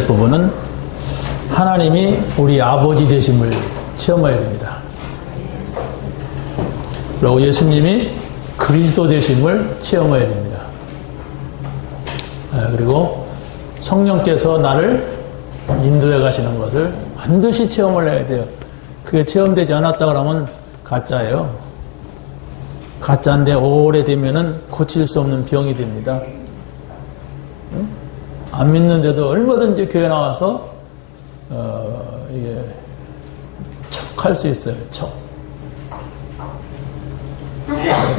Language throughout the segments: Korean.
부분은 하나님이 우리 아버지 되심을 체험해야 됩니다. 그리고 예수님이 그리스도 되심을 체험해야 됩니다. 그리고 성령께서 나를 인도해 가시는 것을 반드시 체험을 해야 돼요. 그게 체험되지 않았다 그러면 가짜예요. 가짜인데 오래되면은 고칠 수 없는 병이 됩니다. 응? 안 믿는데도 얼마든지 교회 나와서 이게 척할 수 있어요. 척.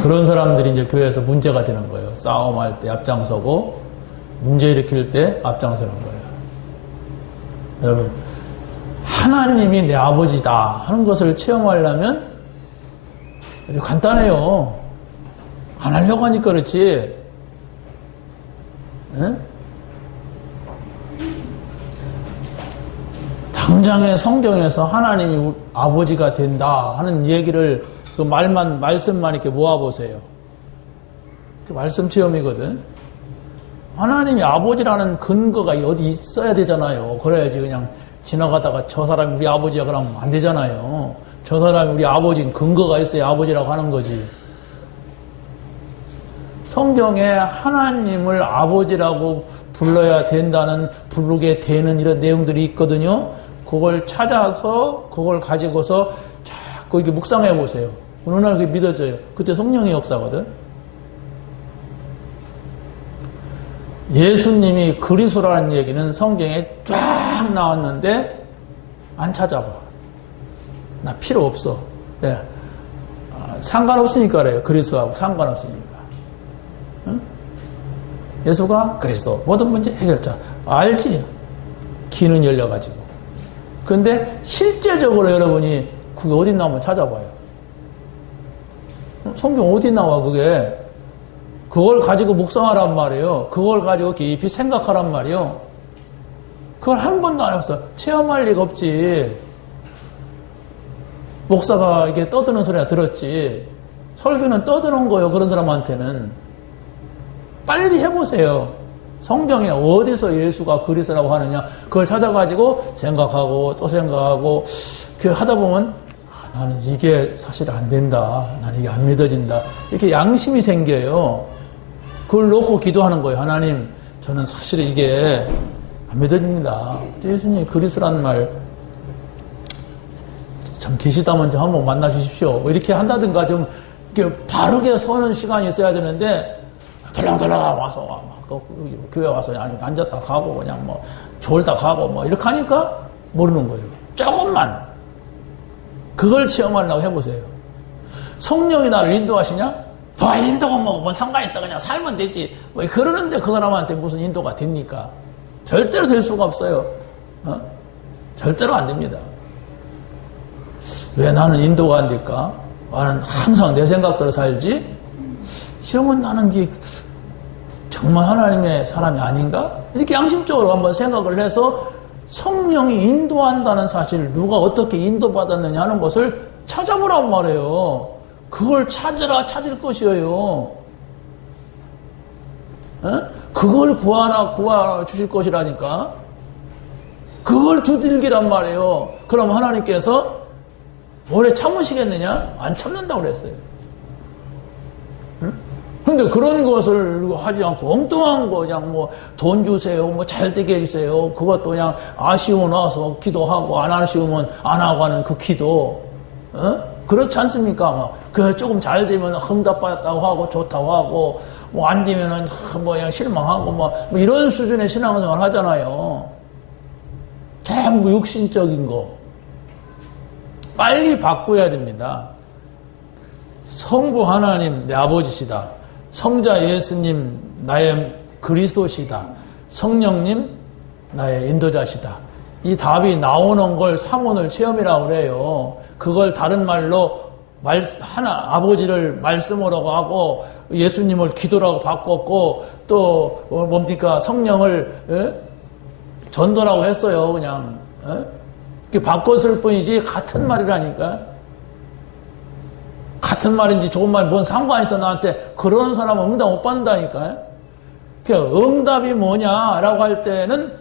그런 사람들이 이제 교회에서 문제가 되는 거예요. 싸움할 때 앞장서고 문제 일으킬 때 앞장서는 거예요. 여러분, 하나님이 내 아버지다 하는 것을 체험하려면 아주 간단해요. 안 하려고 하니까 그렇지. 네? 당장의 성경에서 하나님이 아버지가 된다 하는 얘기를 그 말씀만 이렇게 모아보세요. 그 말씀 체험이거든. 하나님이 아버지라는 근거가 어디 있어야 되잖아요. 그래야지 그냥 지나가다가 저 사람이 우리 아버지야 그러면 안 되잖아요. 저 사람이 우리 아버지는 근거가 있어야 아버지라고 하는 거지. 성경에 하나님을 아버지라고 불러야 된다는, 부르게 되는 이런 내용들이 있거든요. 그걸 찾아서 그걸 가지고서 자꾸 이렇게 묵상해 보세요. 어느 날 그게 믿어져요. 그때 성령의 역사거든. 예수님이 그리스도라는 얘기는 성경에 쫙 나왔는데 안 찾아봐. 나 필요 없어. 네. 상관없으니까 그래요. 그리스도하고 상관없으니까. 응? 예수가 그리스도, 모든 문제 해결자. 알지? 귀는 열려가지고. 근데 실제적으로 여러분이 그게 어디 나오면 찾아봐요. 성경 어디 나와 그게? 그걸 가지고 묵상하란 말이에요. 그걸 가지고 깊이 생각하란 말이에요. 그걸 한 번도 안 해봤어. 체험할 리가 없지. 목사가 이게 떠드는 소리나 들었지. 설교는 떠드는 거예요. 그런 사람한테는. 빨리 해보세요. 성경에 어디서 예수가 그리스도라고 하느냐. 그걸 찾아가지고 생각하고 또 생각하고 그 하다 보면 나는 이게 사실 안 된다. 나는 이게 안 믿어진다. 이렇게 양심이 생겨요. 그걸 놓고 기도하는 거예요. 하나님, 저는 사실 이게 안 믿어집니다. 예수님이 그리스도라는 말 참 계시다면 좀 한번 만나 주십시오. 뭐 이렇게 한다든가 좀 이렇게 바르게 서는 시간이 있어야 되는데 덜렁덜렁 와서 교회 와서 앉았다 가고 그냥 뭐 졸다 가고 뭐 이렇게 하니까 모르는 거예요. 조금만 그걸 체험하려고 해보세요. 성령이 나를 인도하시냐? 뭐 인도가 뭔 상관 있어. 그냥 살면 되지. 뭐 그러는데 그 사람한테 무슨 인도가 됩니까? 절대로 될 수가 없어요. 절대로 안 됩니다. 왜 나는 인도가 안 될까? 나는 항상 내 생각대로 살지? 이러면 나는 이게 정말 하나님의 사람이 아닌가? 이렇게 양심적으로 한번 생각을 해서 성령이 인도한다는 사실을 누가 어떻게 인도받았느냐 하는 것을 찾아보란 말이에요. 그걸 찾을 것이에요. 그걸 구하 주실 것이라니까. 그걸 두들기란 말이에요. 그럼 하나님께서 오래 참으시겠느냐? 안 참는다고 그랬어요. 근데 그런 것을 하지 않고 엉뚱한 거 그냥 뭐 돈 주세요, 뭐 잘 되게 해주세요. 그것도 그냥 아쉬워 나와서 기도하고 안 아쉬우면 안 하고 하는 그 기도. 그렇지 않습니까? 막 그 조금 잘 되면 응답받았다고 하고 좋다고 하고 뭐 안 되면은 뭐 그냥 실망하고 뭐 이런 수준의 신앙생활 하잖아요. 전부 육신적인 거. 빨리 바꿔야 됩니다. 성부 하나님 내 아버지시다. 성자 예수님 나의 그리스도시다. 성령님 나의 인도자시다. 이 답이 나오는 걸 사문을 체험이라고 그래요. 그걸 다른 말로 아버지를 말씀으로 하고 예수님을 기도라고 바꿨고 또 뭡니까 성령을 전도라고 했어요. 그냥 바꿨을 뿐이지 같은 말이라니까. 같은 말인지 좋은 말 뭔 상관이 있어 나한테. 그런 사람은 응답 못 받는다니까. 그 응답이 뭐냐라고 할 때는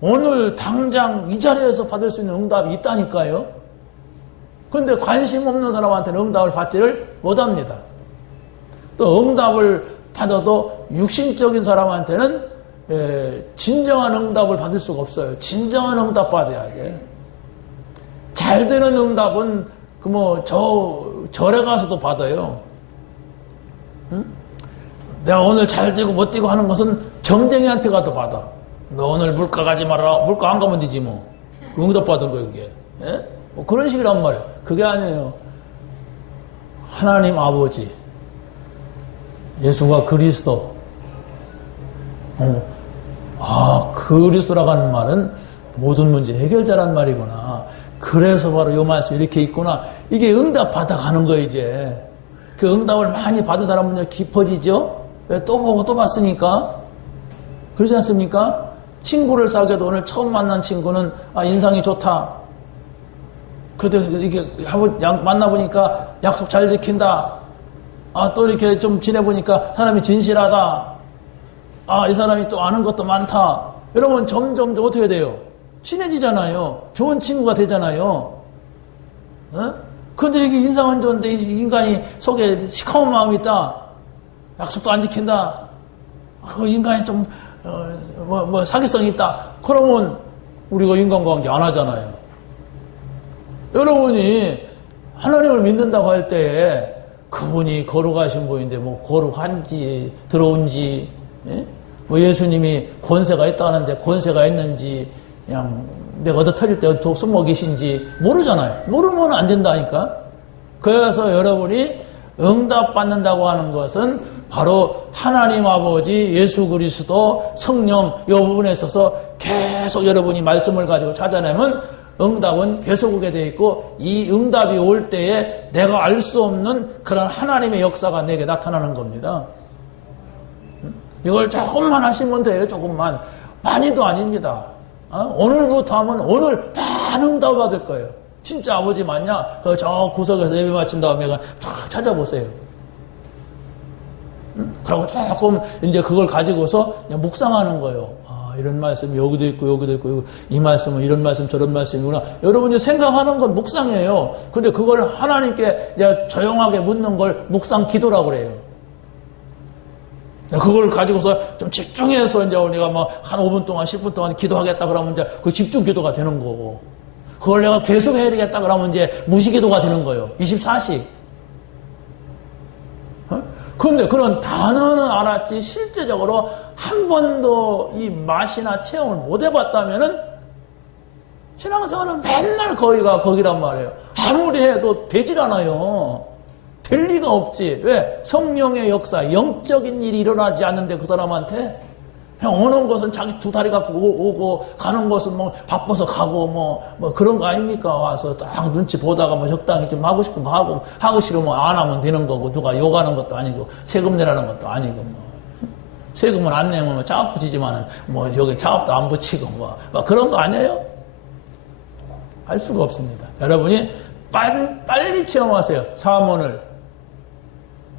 오늘 당장 이 자리에서 받을 수 있는 응답이 있다니까요. 그런데 관심 없는 사람한테는 응답을 받지를 못합니다. 또 응답을 받아도 육신적인 사람한테는 진정한 응답을 받을 수가 없어요. 진정한 응답 받아야 돼. 잘 되는 응답은 절에 가서도 받아요. 응? 내가 오늘 잘 되고 못 되고 하는 것은 점쟁이한테 가도 받아. 너 오늘 물가 가지 마라. 물가 안 가면 되지 뭐. 응답 받은 거 이게. 예? 뭐 그런 식이란 말이에요. 그게 아니에요. 하나님 아버지, 예수가 그리스도. 그리스도라고 하는 말은 모든 문제 해결자란 말이구나. 그래서 바로 이 말씀이 이렇게 있구나. 이게 응답 받아가는 거예요, 이제. 그 응답을 많이 받은 사람은 깊어지죠? 왜 또 보고 또 봤으니까? 그러지 않습니까? 친구를 사귀어도 오늘 처음 만난 친구는, 인상이 좋다. 그때 이게 만나보니까 약속 잘 지킨다. 또 이렇게 좀 지내보니까 사람이 진실하다. 이 사람이 또 아는 것도 많다. 여러분, 점점 어떻게 돼요? 친해지잖아요. 좋은 친구가 되잖아요. 그런데 이게 인상은 좋은데 이 인간이 속에 시커먼 마음이 있다. 약속도 안 지킨다. 그 인간이 좀 사기성이 있다. 그러면 우리가 인간관계 안 하잖아요. 여러분이 하나님을 믿는다고 할 때 그분이 거룩하신 분인데 거룩한지 들어온지, 예수님이 권세가 있다는데 권세가 있는지, 그냥 내가 얻어 터질 때 숨어 계신지 모르잖아요. 모르면 안 된다니까. 그래서 여러분이 응답받는다고 하는 것은 바로 하나님 아버지, 예수 그리스도, 성령 이 부분에 있어서 계속 여러분이 말씀을 가지고 찾아내면 응답은 계속 오게 되어 있고, 이 응답이 올 때에 내가 알 수 없는 그런 하나님의 역사가 내게 나타나는 겁니다. 이걸 조금만 하시면 돼요. 조금만. 많이도 아닙니다. 오늘부터 하면 오늘 많은 응답 받을 거예요. 진짜 아버지 맞냐? 저 구석에서 예배 마친 다음에 쫙 찾아보세요. 그리고 조금 이제 그걸 가지고서 그냥 묵상하는 거예요. 이런 말씀이 여기도 있고 여기도 있고 이 말씀은 이런 말씀 저런 말씀이구나. 여러분이 생각하는 건 묵상이에요. 근데 그걸 하나님께 조용하게 묻는 걸 묵상 기도라고 그래요. 그걸 가지고서 좀 집중해서 이제 우리가 한 5분 동안 10분 동안 기도하겠다 그러면 이제 그 집중 기도가 되는 거고, 그걸 내가 계속 해야 되겠다 그러면 이제 무시 기도가 되는 거예요. 24시. 그런데 그런 단어는 알았지 실제적으로 한 번도 이 맛이나 체험을 못 해봤다면은 신앙생활은 맨날 거기가 거기란 말이에요. 아무리 해도 되질 않아요. 될 리가 없지. 왜? 성령의 역사, 영적인 일이 일어나지 않는데 그 사람한테 그냥 오는 것은 자기 두 다리 갖고 오고 가는 것은 바빠서 가고 그런 거 아닙니까? 와서 딱 눈치 보다가 적당히 좀 하고 싶은 거 하고, 하기 싫으면 안 하면 되는 거고, 누가 욕하는 것도 아니고 세금 내라는 것도 아니고 세금을 안 내면 작업 붙이지만은 여기 작업도 안 붙이고 그런 거 아니에요? 할 수가 없습니다. 여러분이 빨리 체험하세요. 사모를.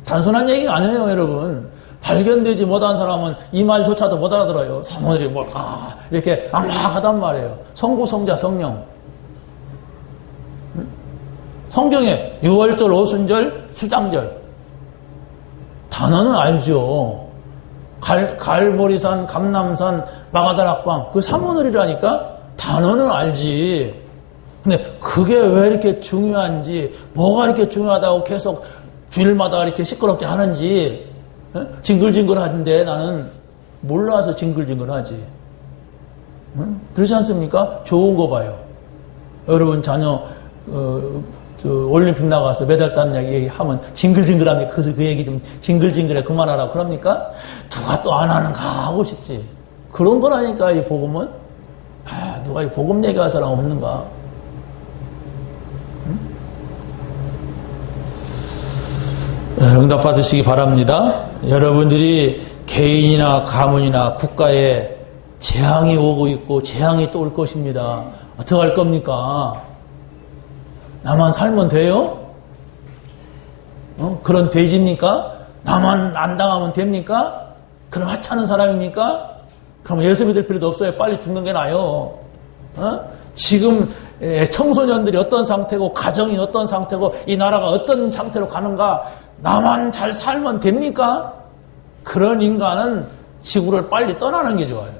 단순한 얘기가 아니에요, 여러분. 발견되지 못한 사람은 이 말조차도 못 알아들어요. 사모들이 뭘까? 이렇게 암막하단 말이에요. 성부, 성자, 성령. 성경에 유월절, 오순절, 수장절. 단어는 알죠. 갈보리산, 감남산, 마가다락방. 그 사모늘이라니까? 단어는 알지. 근데 그게 왜 이렇게 중요한지, 뭐가 이렇게 중요하다고 계속 주일마다 이렇게 시끄럽게 하는지, 징글징글하는데 나는 몰라서 징글징글하지. 그렇지 않습니까? 좋은 거 봐요. 여러분 자녀 올림픽 나가서 메달 딴 얘기하면 징글징글하면 그 얘기 좀 징글징글해 그만하라 그럽니까? 누가 또 안 하는가 하고 싶지. 그런 거라니까 이 복음은. 누가 이 복음 얘기할 사람 없는가? 응답 받으시기 바랍니다. 여러분들이 개인이나 가문이나 국가에 재앙이 오고 있고 재앙이 또 올 것입니다. 어떻게 할 겁니까? 나만 살면 돼요? 그런 돼지입니까? 나만 안 당하면 됩니까? 그런 하찮은 사람입니까? 그럼 예수 믿을 필요도 없어요. 빨리 죽는 게 나아요. 지금 청소년들이 어떤 상태고 가정이 어떤 상태고 이 나라가 어떤 상태로 가는가 나만 잘 살면 됩니까? 그런 인간은 지구를 빨리 떠나는 게 좋아요.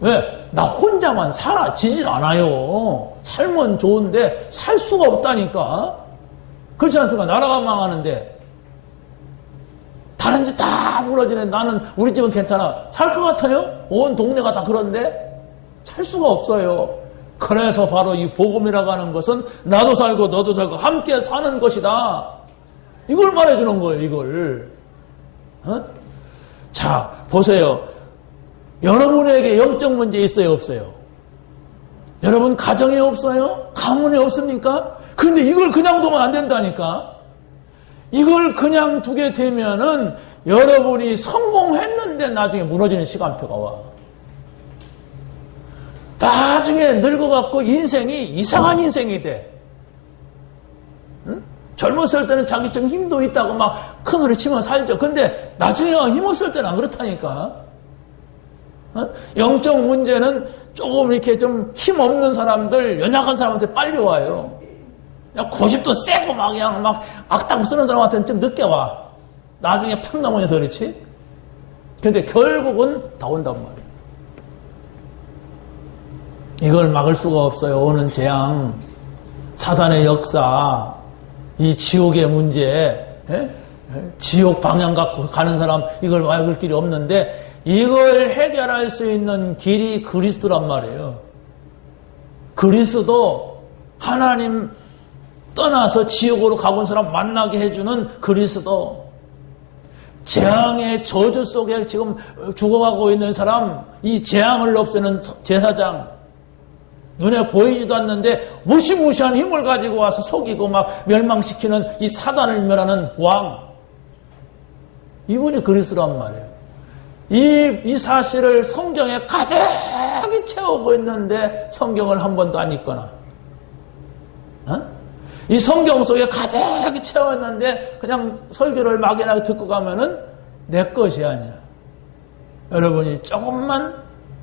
왜? 나 혼자만 살아지질 않아요. 살면 좋은데 살 수가 없다니까. 그렇지 않습니까? 나라가 망하는데 다른 집 다 무너지는데 나는 우리 집은 괜찮아. 살 것 같아요? 온 동네가 다 그런데 살 수가 없어요. 그래서 바로 이 복음이라고 하는 것은 나도 살고 너도 살고 함께 사는 것이다. 이걸 말해주는 거예요. 이걸. 자, 보세요. 여러분에게 영적 문제 있어요? 없어요? 여러분 가정에 없어요? 가문에 없습니까? 그런데 이걸 그냥 두면 안 된다니까. 이걸 그냥 두게 되면은 여러분이 성공했는데 나중에 무너지는 시간표가 와. 나중에 늙어갖고 인생이 이상한 인생이 돼. 응? 젊었을 때는 자기 좀 힘도 있다고 막 큰 소리 치면 살죠. 근데 나중에 힘없을 때는 안 그렇다니까. 영적 문제는 조금 이렇게 좀 힘없는 사람들, 연약한 사람한테 빨리 와요. 그냥 고집도 세고 막 그냥 막 악다구 쓰는 사람한테는 좀 늦게 와. 나중에 팍 넘어져서 그렇지. 근데 결국은 다 온단 말이에요. 이걸 막을 수가 없어요. 오는 재앙, 사단의 역사, 이 지옥의 문제, 지옥 방향 갖고 가는 사람 이걸 막을 길이 없는데 이걸 해결할 수 있는 길이 그리스도란 말이에요. 그리스도 하나님 떠나서 지옥으로 가본 사람 만나게 해주는 그리스도. 재앙의 저주 속에 지금 죽어가고 있는 사람, 이 재앙을 없애는 제사장. 눈에 보이지도 않는데 무시무시한 힘을 가지고 와서 속이고 막 멸망시키는 이 사단을 멸하는 왕. 이분이 그리스도란 말이에요. 이 사실을 성경에 가득히 채우고 있는데 성경을 한 번도 안 읽거나, 이 성경 속에 가득히 채웠는데 그냥 설교를 막연하게 듣고 가면은 내 것이 아니야. 여러분이 조금만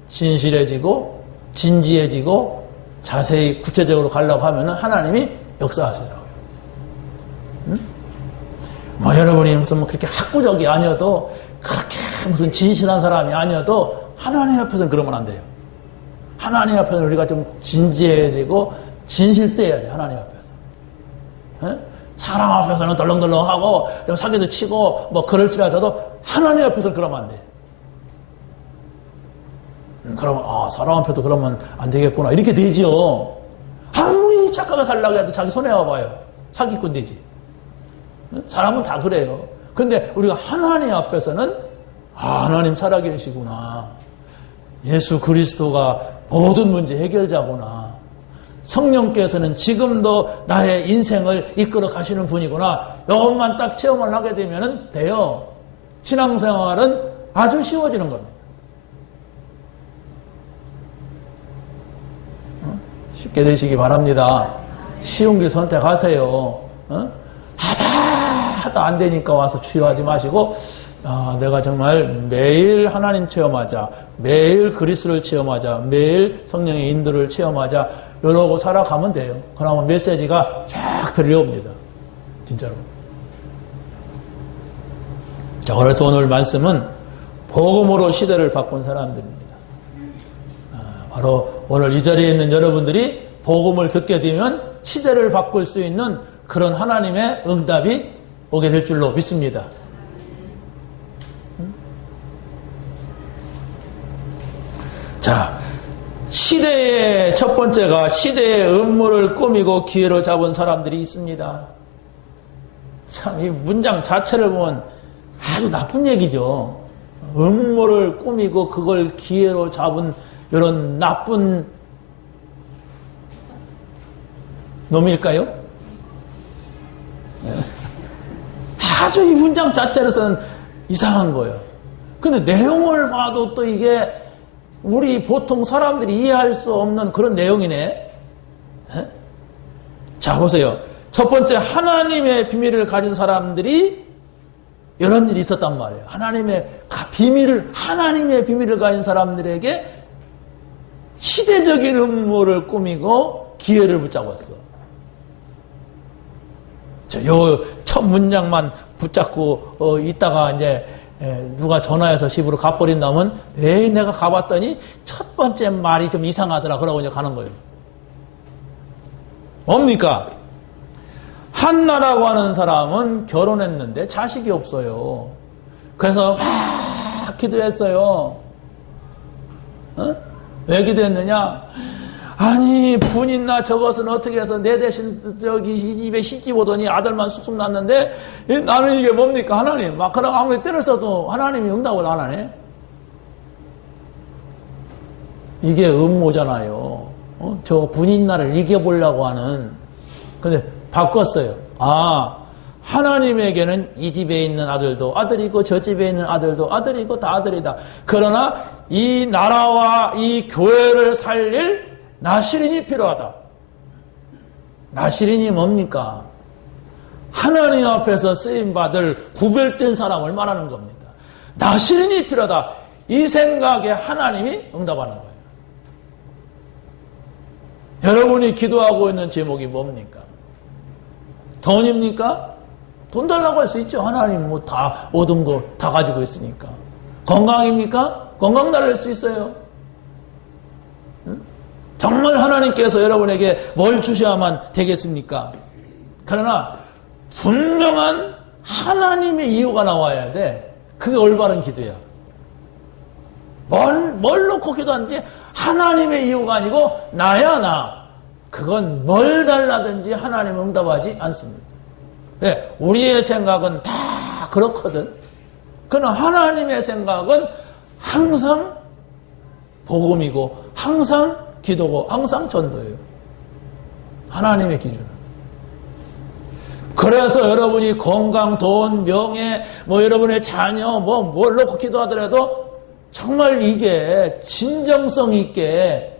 진실해지고 진지해지고 자세히 구체적으로 가려고 하면은 하나님이 역사하시더라고요. 뭐 여러분이 무슨 그렇게 학구적이 아니어도 그렇게 무슨 진실한 사람이 아니어도 하나님 앞에서는 그러면 안 돼요. 하나님 앞에서는 우리가 좀 진지해야 되고 진실돼야 돼요. 하나님 앞에서. 사람 앞에서는 덜렁덜렁하고 좀 사기도 치고 뭐 그럴지라도 하나님 앞에서는 그러면 안 돼요. 그러면 사람 앞에도 그러면 안 되겠구나 이렇게 되죠. 아무리 착하게 살려고 해도 자기 손해 와봐요. 사기꾼 되지. 사람은 다 그래요. 근데 우리가 하나님 앞에서는 하나님 살아계시구나. 예수 그리스도가 모든 문제 해결자구나. 성령께서는 지금도 나의 인생을 이끌어 가시는 분이구나. 이것만 딱 체험을 하게 되면 돼요. 신앙생활은 아주 쉬워지는 겁니다. 쉽게 되시기 바랍니다. 쉬운 길 선택하세요. 하다 안 되니까 와서 추요하지 마시고 내가 정말 매일 하나님 체험하자, 매일 그리스도를 체험하자, 매일 성령의 인도를 체험하자 이러고 살아가면 돼요. 그러면 메시지가 쫙 들려옵니다. 진짜로. 자, 그래서 오늘 말씀은 복음으로 시대를 바꾼 사람들입니다. 바로 오늘 이 자리에 있는 여러분들이 복음을 듣게 되면 시대를 바꿀 수 있는 그런 하나님의 응답이 오게 될 줄로 믿습니다. 자, 시대의 첫 번째가 시대의 음모를 꾸미고 기회로 잡은 사람들이 있습니다. 참, 이 문장 자체를 보면 아주 나쁜 얘기죠. 음모를 꾸미고 그걸 기회로 잡은 이런 나쁜 놈일까요? 아주 이 문장 자체로서는 이상한 거예요. 근데 내용을 봐도 또 이게 우리 보통 사람들이 이해할 수 없는 그런 내용이네. 자, 보세요. 첫 번째, 하나님의 비밀을 가진 사람들이 이런 일이 있었단 말이에요. 하나님의 비밀을 가진 사람들에게 시대적인 음모를 꾸미고 기회를 붙잡았어. 요 첫 문장만 붙잡고 있다가 이제 누가 전화해서 집으로 가버린다면 에이 내가 가봤더니 첫 번째 말이 좀 이상하더라 그러고 이제 가는 거예요. 뭡니까? 한나라고 하는 사람은 결혼했는데 자식이 없어요. 그래서 막 기도했어요. 왜 기도했느냐? 아니 분이나 저것은 어떻게 해서 내 대신 저기 이 집에 시집 오더니 아들만 쑥쑥 낳았는데 나는 이게 뭡니까 하나님? 막 그럼 아무리 때렸어도 하나님이 응답을 안 하네. 이게 음모잖아요. 저 분인나를 이겨보려고 하는. 근데 바꿨어요. 하나님에게는 이 집에 있는 아들도 아들이고 저 집에 있는 아들도 아들이고 다 아들이다. 그러나 이 나라와 이 교회를 살릴 나시린이 필요하다. 나시린이 뭡니까? 하나님 앞에서 쓰임받을 구별된 사람을 말하는 겁니다. 나시린이 필요하다. 이 생각에 하나님이 응답하는 거예요. 여러분이 기도하고 있는 제목이 뭡니까? 돈입니까? 돈 달라고 할 수 있죠. 하나님 뭐 다 얻은 거 다 가지고 있으니까. 건강입니까? 건강 달랄 수 있어요. 정말 하나님께서 여러분에게 뭘 주셔야만 되겠습니까? 그러나 분명한 하나님의 이유가 나와야 돼. 그게 올바른 기도야. 뭘 놓고 기도하는지 하나님의 이유가 아니고 나야 나. 그건 뭘 달라든지 하나님은 응답하지 않습니다. 네, 우리의 생각은 다 그렇거든. 그러나 하나님의 생각은 항상 복음이고 항상 기도고 항상 전도예요. 하나님의 기준은. 그래서 여러분이 건강, 돈, 명예, 여러분의 자녀, 뭘 놓고 기도하더라도 정말 이게 진정성 있게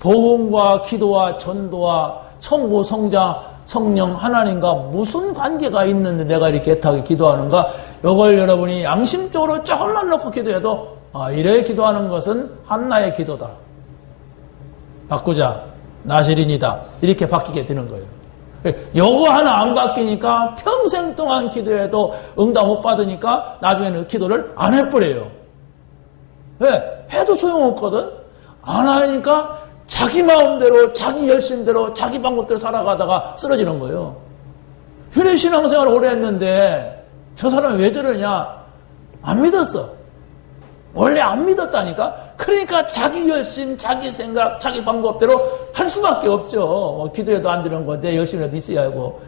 복음과 기도와 전도와 성부, 성자, 성령, 하나님과 무슨 관계가 있는데 내가 이렇게 애타게 기도하는가? 이걸 여러분이 양심적으로 조금만 놓고 기도해도 이래 기도하는 것은 한나의 기도다. 바꾸자. 나시린이다. 이렇게 바뀌게 되는 거예요. 요거 하나 안 바뀌니까 평생 동안 기도해도 응답 못 받으니까 나중에는 기도를 안 해버려요. 왜? 해도 소용없거든? 안 하니까 자기 마음대로, 자기 열심대로, 자기 방법대로 살아가다가 쓰러지는 거예요. 현대 신앙생활을 오래 했는데 저 사람이 왜 저러냐? 안 믿었어. 원래 안 믿었다니까? 그러니까 자기 열심, 자기 생각, 자기 방법대로 할 수밖에 없죠. 기도해도 안 되는 거, 내 열심이라도 있어야 하고,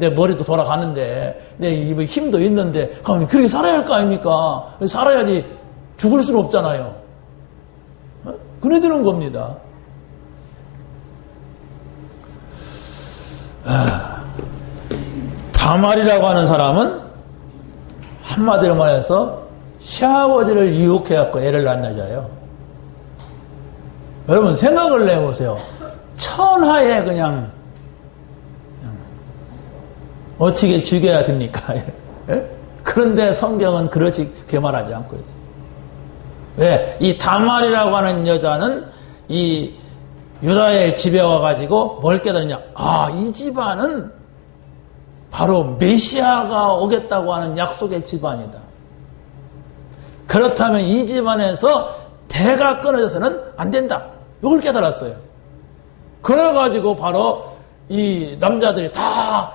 내 머리도 돌아가는데, 내 입에 힘도 있는데, 그럼 그렇게 살아야 할 거 아닙니까? 살아야지 죽을 수는 없잖아요. 그래 되는 겁니다. 다말이라고 하는 사람은 한마디로 말해서 시아버지를 유혹해갖고 애를 낳은 여자예요. 여러분 생각을 내보세요. 천하에 그냥 어떻게 죽여야 됩니까? 그런데 성경은 그렇게 말하지 않고 있어요. 왜? 이 다말이라고 하는 여자는 이 유다의 집에 와가지고 뭘 깨달았냐? 이 집안은 바로 메시아가 오겠다고 하는 약속의 집안이다. 그렇다면 이 집안에서 대가 끊어져서는 안 된다. 이걸 깨달았어요. 그래가지고 바로 이 남자들이 다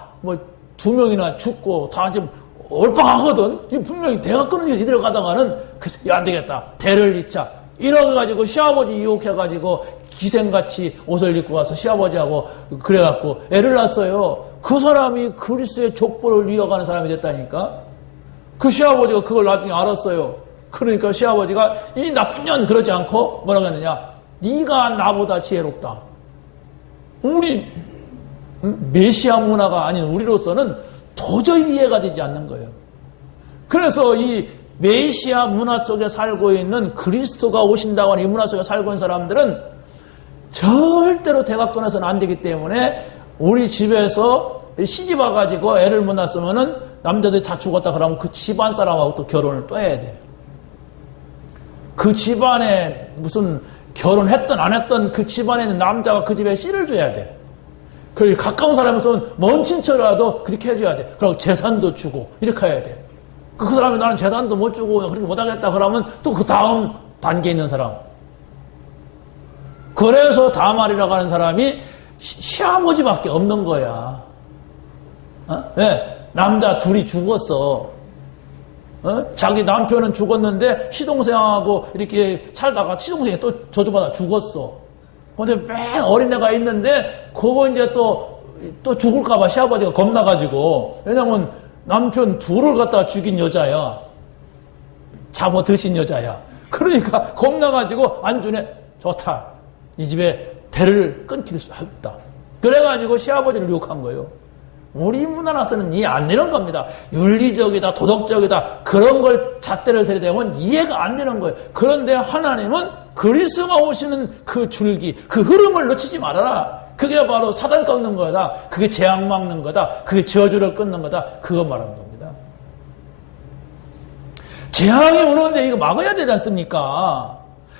2명이나 죽고 다 지금 얼빵하거든. 이 분명히 대가 끊어져서 이대로 가다가는 그래서 안 되겠다. 대를 잇자. 이래가지고 시아버지 유혹해가지고 기생같이 옷을 입고 가서 시아버지하고 그래갖고 애를 낳았어요. 그 사람이 그리스도의 족보를 이어가는 사람이 됐다니까. 그 시아버지가 그걸 나중에 알았어요. 그러니까 시아버지가 이 나쁜 년 그러지 않고 뭐라고 했느냐? 네가 나보다 지혜롭다. 우리 메시아 문화가 아닌 우리로서는 도저히 이해가 되지 않는 거예요. 그래서 이 메시아 문화 속에 살고 있는 그리스도가 오신다고 하는 이 문화 속에 살고 있는 사람들은 절대로 대가 끊어서는 안 되기 때문에 우리 집에서 시집 와가지고 애를 못 낳았으면은 남자들이 다 죽었다 그러면 그 집안 사람하고 또 결혼을 또 해야 돼. 그 집안에 무슨 결혼했던 안 했던 그 집안에 있는 남자가 그 집에 씨를 줘야 돼. 그리고 가까운 사람에서는 먼 친척이라도 그렇게 해줘야 돼. 그리고 재산도 주고 이렇게 해야 돼. 그 사람이 나는 재산도 못 주고 그렇게 못하겠다 그러면 또 그 다음 단계에 있는 사람. 그래서 다말이라고 하는 사람이 시아버지밖에 없는 거야. 왜? 남자 둘이 죽었어. 자기 남편은 죽었는데 시동생하고 이렇게 살다가 시동생이 또 저주받아 죽었어. 근데 매 어린애가 있는데 그거 이제 또 죽을까봐 시아버지가 겁나가지고. 왜냐면 남편 둘을 갖다가 죽인 여자야. 잡아 드신 여자야. 그러니까 겁나가지고 안준에 좋다. 이 집에 대를 끊길 수 없다. 그래가지고 시아버지를 유혹한 거예요. 우리 문화라서는 이해 안 되는 겁니다. 윤리적이다, 도덕적이다, 그런 걸 잣대를 들이대면 이해가 안 되는 거예요. 그런데 하나님은 그리스도가 오시는 그 줄기, 그 흐름을 놓치지 말아라. 그게 바로 사단 꺾는 거다. 그게 재앙 막는 거다. 그게 저주를 끊는 거다. 그거 말하는 겁니다. 재앙이 오는데 이거 막아야 되지 않습니까?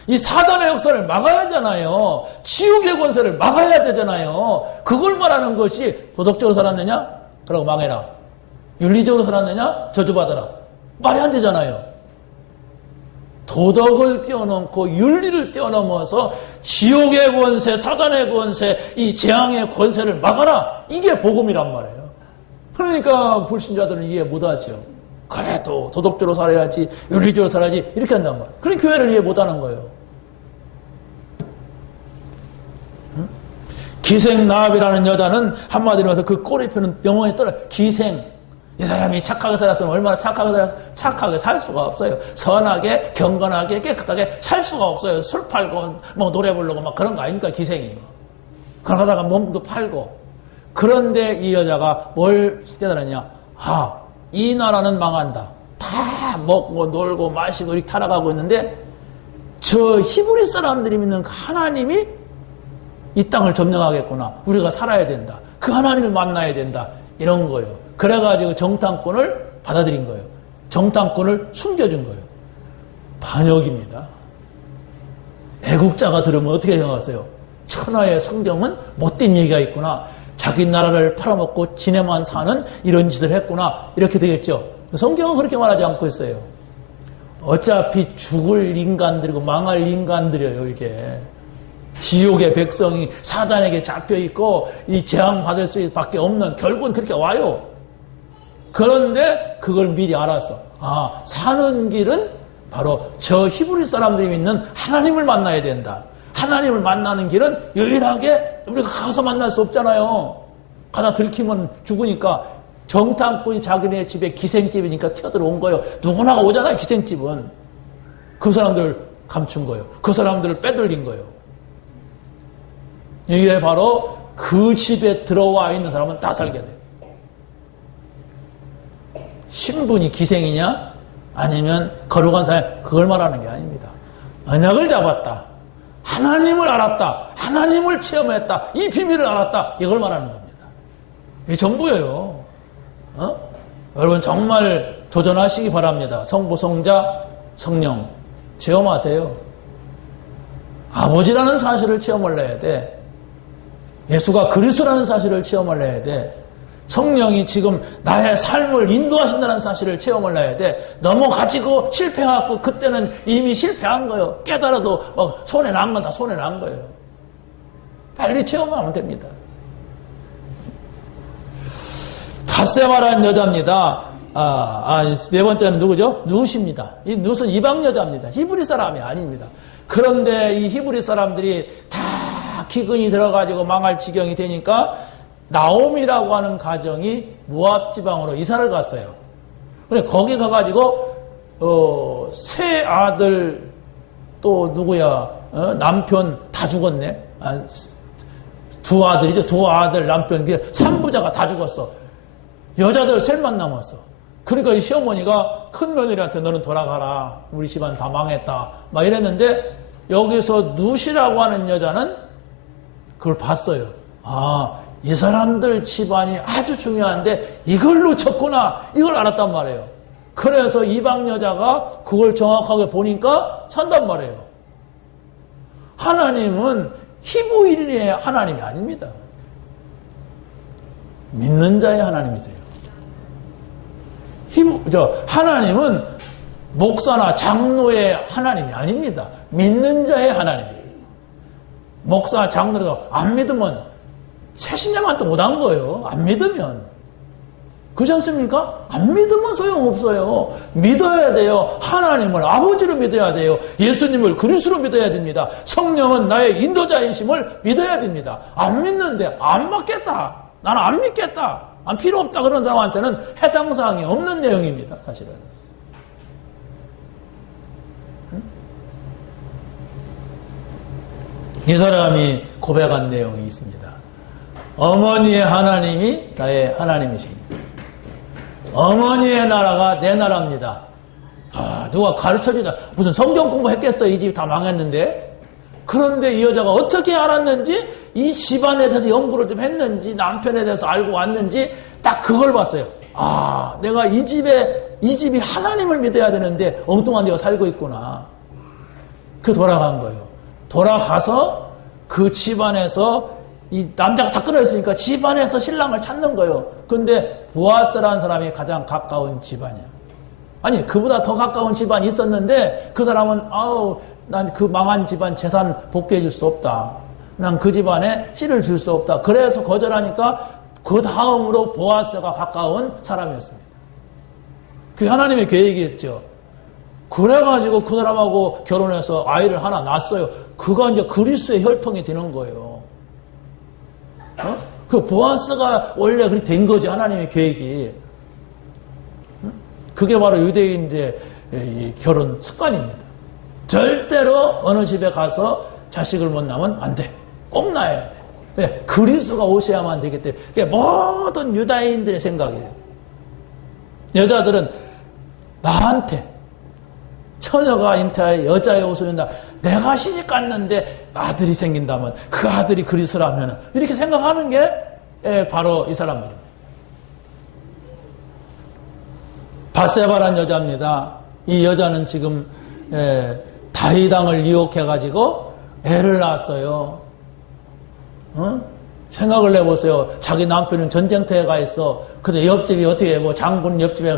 이 사단의 역사를 막아야 하잖아요. 지옥의 권세를 막아야 되잖아요. 그걸 말하는 것이 도덕적으로 살았느냐? 그러고 망해라. 윤리적으로 살았느냐? 저주받아라. 말이 안 되잖아요. 도덕을 뛰어넘고 윤리를 뛰어넘어서 지옥의 권세, 사단의 권세, 이 재앙의 권세를 막아라. 이게 복음이란 말이에요. 그러니까 불신자들은 이해 못하죠. 그래도 도덕적으로 살아야지, 윤리적으로 살아야지 이렇게 한단 말이에요. 그러니까 교회를 이해 못하는 거예요. 기생나합이라는 여자는 한마디로 해서 그 꼬리표는 영원히 떨어요. 기생. 이 사람이 착하게 살았으면 얼마나 착하게 살 수가 없어요. 선하게, 경건하게, 깨끗하게 살 수가 없어요. 술 팔고, 뭐 노래 부르고 막 그런 거 아닙니까? 기생이. 그러다가 몸도 팔고. 그런데 이 여자가 뭘 깨달았냐? 이 나라는 망한다. 다 먹고 놀고 마시고 이렇게 살아가고 있는데 저 히브리 사람들이 믿는 하나님이 이 땅을 점령하겠구나. 우리가 살아야 된다. 그 하나님을 만나야 된다. 이런 거예요. 그래가지고 정탐꾼을 받아들인 거예요. 정탐꾼을 숨겨준 거예요. 반역입니다. 애국자가 들으면 어떻게 생각하세요? 천하의 성경은 못된 얘기가 있구나. 자기 나라를 팔아먹고 지네만 사는 이런 짓을 했구나. 이렇게 되겠죠. 성경은 그렇게 말하지 않고 있어요. 어차피 죽을 인간들이고 망할 인간들이에요, 이게. 지옥의 백성이 사단에게 잡혀있고 이 재앙받을 수밖에 없는 결국은 그렇게 와요. 그런데 그걸 미리 알았어. 사는 길은 바로 저 히브리 사람들이 믿는 하나님을 만나야 된다. 하나님을 만나는 길은 유일하게 우리가 가서 만날 수 없잖아요. 가다 들키면 죽으니까 정탐꾼이 자기네 집에 기생집이니까 튀어들어온 거예요. 누구나가 오잖아요, 기생집은. 그 사람들 감춘 거예요. 그 사람들을 빼돌린 거예요. 이게 바로 그 집에 들어와 있는 사람은 다 살게 돼요. 신분이 기생이냐? 아니면 거룩한 사람, 그걸 말하는 게 아닙니다. 언약을 잡았다. 하나님을 알았다. 하나님을 체험했다. 이 비밀을 알았다. 이걸 말하는 겁니다. 이게 전부예요. 여러분 정말 도전하시기 바랍니다. 성부, 성자, 성령 체험하세요. 아버지라는 사실을 체험을 해야 돼. 예수가 그리스도라는 사실을 체험을 해야 돼. 성령이 지금 나의 삶을 인도하신다는 사실을 체험을 해야 돼. 넘어가지고 실패하고 그때는 이미 실패한 거예요. 깨달아도 막 손에 난 건 다 손에 난 거예요. 빨리 체험하면 됩니다. 바세바라는 여자입니다. 네 번째는 누구죠? 룻입니다. 이 룻은 이방 여자입니다. 히브리 사람이 아닙니다. 그런데 이 히브리 사람들이 다 기근이 들어가지고 망할 지경이 되니까 나옴이라고 하는 가정이 모압 지방으로 이사를 갔어요. 그래 거기 가가지고 세 아들 또 누구야 남편 다 죽었네. 두 아들이죠. 두 아들 남편 3부자가 다 죽었어. 여자들 셋만 남았어. 그러니까 이 시어머니가 큰 며느리한테 너는 돌아가라. 우리 집안 다 망했다. 막 이랬는데 여기서 룻이라고 하는 여자는 그걸 봤어요. 이 사람들 집안이 아주 중요한데 이걸 놓쳤구나. 이걸 알았단 말이에요. 그래서 이방 여자가 그걸 정확하게 보니까 산단 말이에요. 하나님은 히브리인의 하나님이 아닙니다. 믿는 자의 하나님이세요. 하나님은 목사나 장로의 하나님이 아닙니다. 믿는 자의 하나님이에요. 목사, 장로도 안 믿으면 새신자만 또 못한 거예요. 안 믿으면. 그렇지 않습니까? 안 믿으면 소용없어요. 믿어야 돼요. 하나님을 아버지로 믿어야 돼요. 예수님을 그리스도로 믿어야 됩니다. 성령은 나의 인도자이심을 믿어야 됩니다. 안 믿는데 안 받겠다. 나는 안 믿겠다. 안 필요 없다. 그런 사람한테는 해당 사항이 없는 내용입니다. 사실은. 이 사람이 고백한 내용이 있습니다. 어머니의 하나님이 나의 하나님이십니다. 어머니의 나라가 내 나라입니다. 누가 가르쳐주다. 무슨 성경 공부했겠어요? 이 집이 다 망했는데. 그런데 이 여자가 어떻게 알았는지, 이 집안에 대해서 연구를 좀 했는지, 남편에 대해서 알고 왔는지, 딱 그걸 봤어요. 내가 이 집이 하나님을 믿어야 되는데 엉뚱한 데가 살고 있구나. 그 돌아간 거예요. 돌아가서 그 집안에서 이 남자가 다 끊어있으니까 집안에서 신랑을 찾는 거예요. 근데 보아스라는 사람이 가장 가까운 집안이야. 아니, 그보다 더 가까운 집안이 있었는데 그 사람은 난 그 망한 집안 재산 복귀해 줄 수 없다. 난 그 집안에 씨를 줄 수 없다. 그래서 거절하니까 그 다음으로 보아스가 가까운 사람이었습니다. 그게 하나님의 계획이었죠. 그래가지고 그 사람하고 결혼해서 아이를 하나 낳았어요. 그가 이제 그리스도의 혈통이 되는 거예요. 그 보아스가 원래 그렇게 된 거지, 하나님의 계획이. 그게 바로 유대인들의 결혼 습관입니다. 절대로 어느 집에 가서 자식을 못 낳으면 안 돼. 꼭 낳아야 돼. 왜? 그리스도가 오셔야만 되기 때문에. 그게 모든 유다인들의 생각이에요. 여자들은 나한테 처녀가 잉태하여 여자의 옷을 입는다. 내가 시집 갔는데 아들이 생긴다면 그 아들이 그리스도라면 이렇게 생각하는 게 바로 이 사람들입니다. 바세바란 여자입니다. 이 여자는 지금 다윗 왕을 유혹해가지고 애를 낳았어요. 생각을 해보세요. 자기 남편은 전쟁터에 가 있어. 근데 옆집이 어떻게 장군 옆집에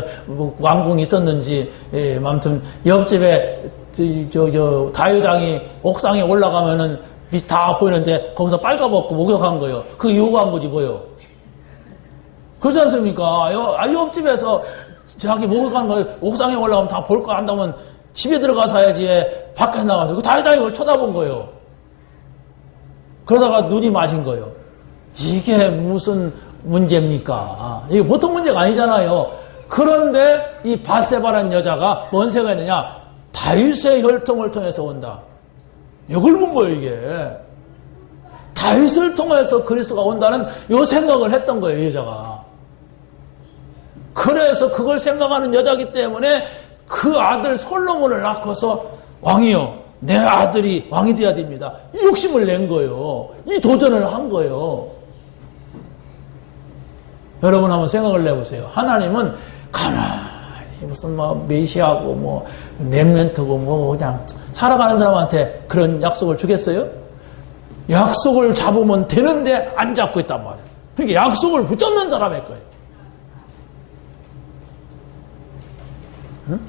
왕궁이 있었는지, 아무튼 옆집에 다윗 왕이 옥상에 올라가면은 빛 다 보이는데 거기서 빨가벗고 목욕한 거예요. 그게 유혹한 거지 뭐요. 그렇지 않습니까? 옆집에서 자기 목욕한 거 옥상에 올라가면 다 볼 거 한다면 집에 들어가서 해야지 밖에 나가서 그 다윗 왕이 그걸 쳐다본 거예요. 그러다가 눈이 맞은 거예요. 이게 무슨 문제입니까? 이게 보통 문제가 아니잖아요. 그런데 이 바세바라는 여자가 뭔 생각이 있느냐? 다윗의 혈통을 통해서 온다. 이걸 본 거예요, 이게. 다윗을 통해서 그리스도가 온다는 이 생각을 했던 거예요, 이 여자가. 그래서 그걸 생각하는 여자기 때문에 그 아들 솔로몬을 낳고서 왕이요, 내 아들이 왕이 돼야 됩니다. 이 욕심을 낸 거예요. 이 도전을 한 거예요. 여러분 한번 생각을 해보세요. 하나님은 가만히 무슨 메시아고 렘넌트고 그냥 살아가는 사람한테 그런 약속을 주겠어요? 약속을 잡으면 되는데 안 잡고 있단 말이에요. 그러니까 약속을 붙잡는 사람일 거예요. 응?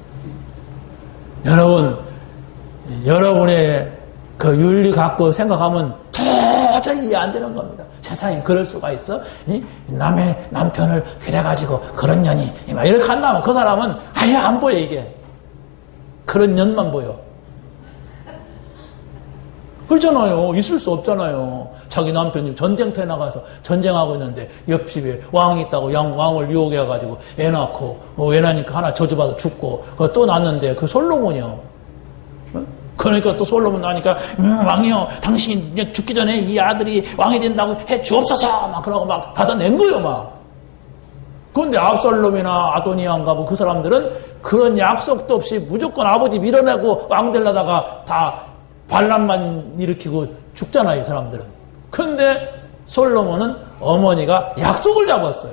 여러분의 그 윤리 갖고 생각하면 도저히 이해 안 되는 겁니다. 세상에 그럴 수가 있어? 남의 남편을 그래가지고 그런 년이 막 이렇게 한다면 그 사람은 아예 안 보여 이게. 그런 년만 보여. 그렇잖아요. 있을 수 없잖아요. 자기 남편이 전쟁터에 나가서 전쟁하고 있는데 옆집에 왕이 있다고 왕을 유혹해가지고 애 낳고 애 낳으니까 하나 저주받아 죽고 또 낳았는데 그 솔로몬이요. 그러니까 또 솔로몬 나니까 왕이요, 당신이 이제 죽기 전에 이 아들이 왕이 된다고 해 주옵소서 막 그러고 막 받아낸 거예요 막. 그런데 압살롬이나 아도니아인가 그 사람들은 그런 약속도 없이 무조건 아버지 밀어내고 왕 되려다가 다 반란만 일으키고 죽잖아요 이 사람들은. 그런데 솔로몬은 어머니가 약속을 잡았어요.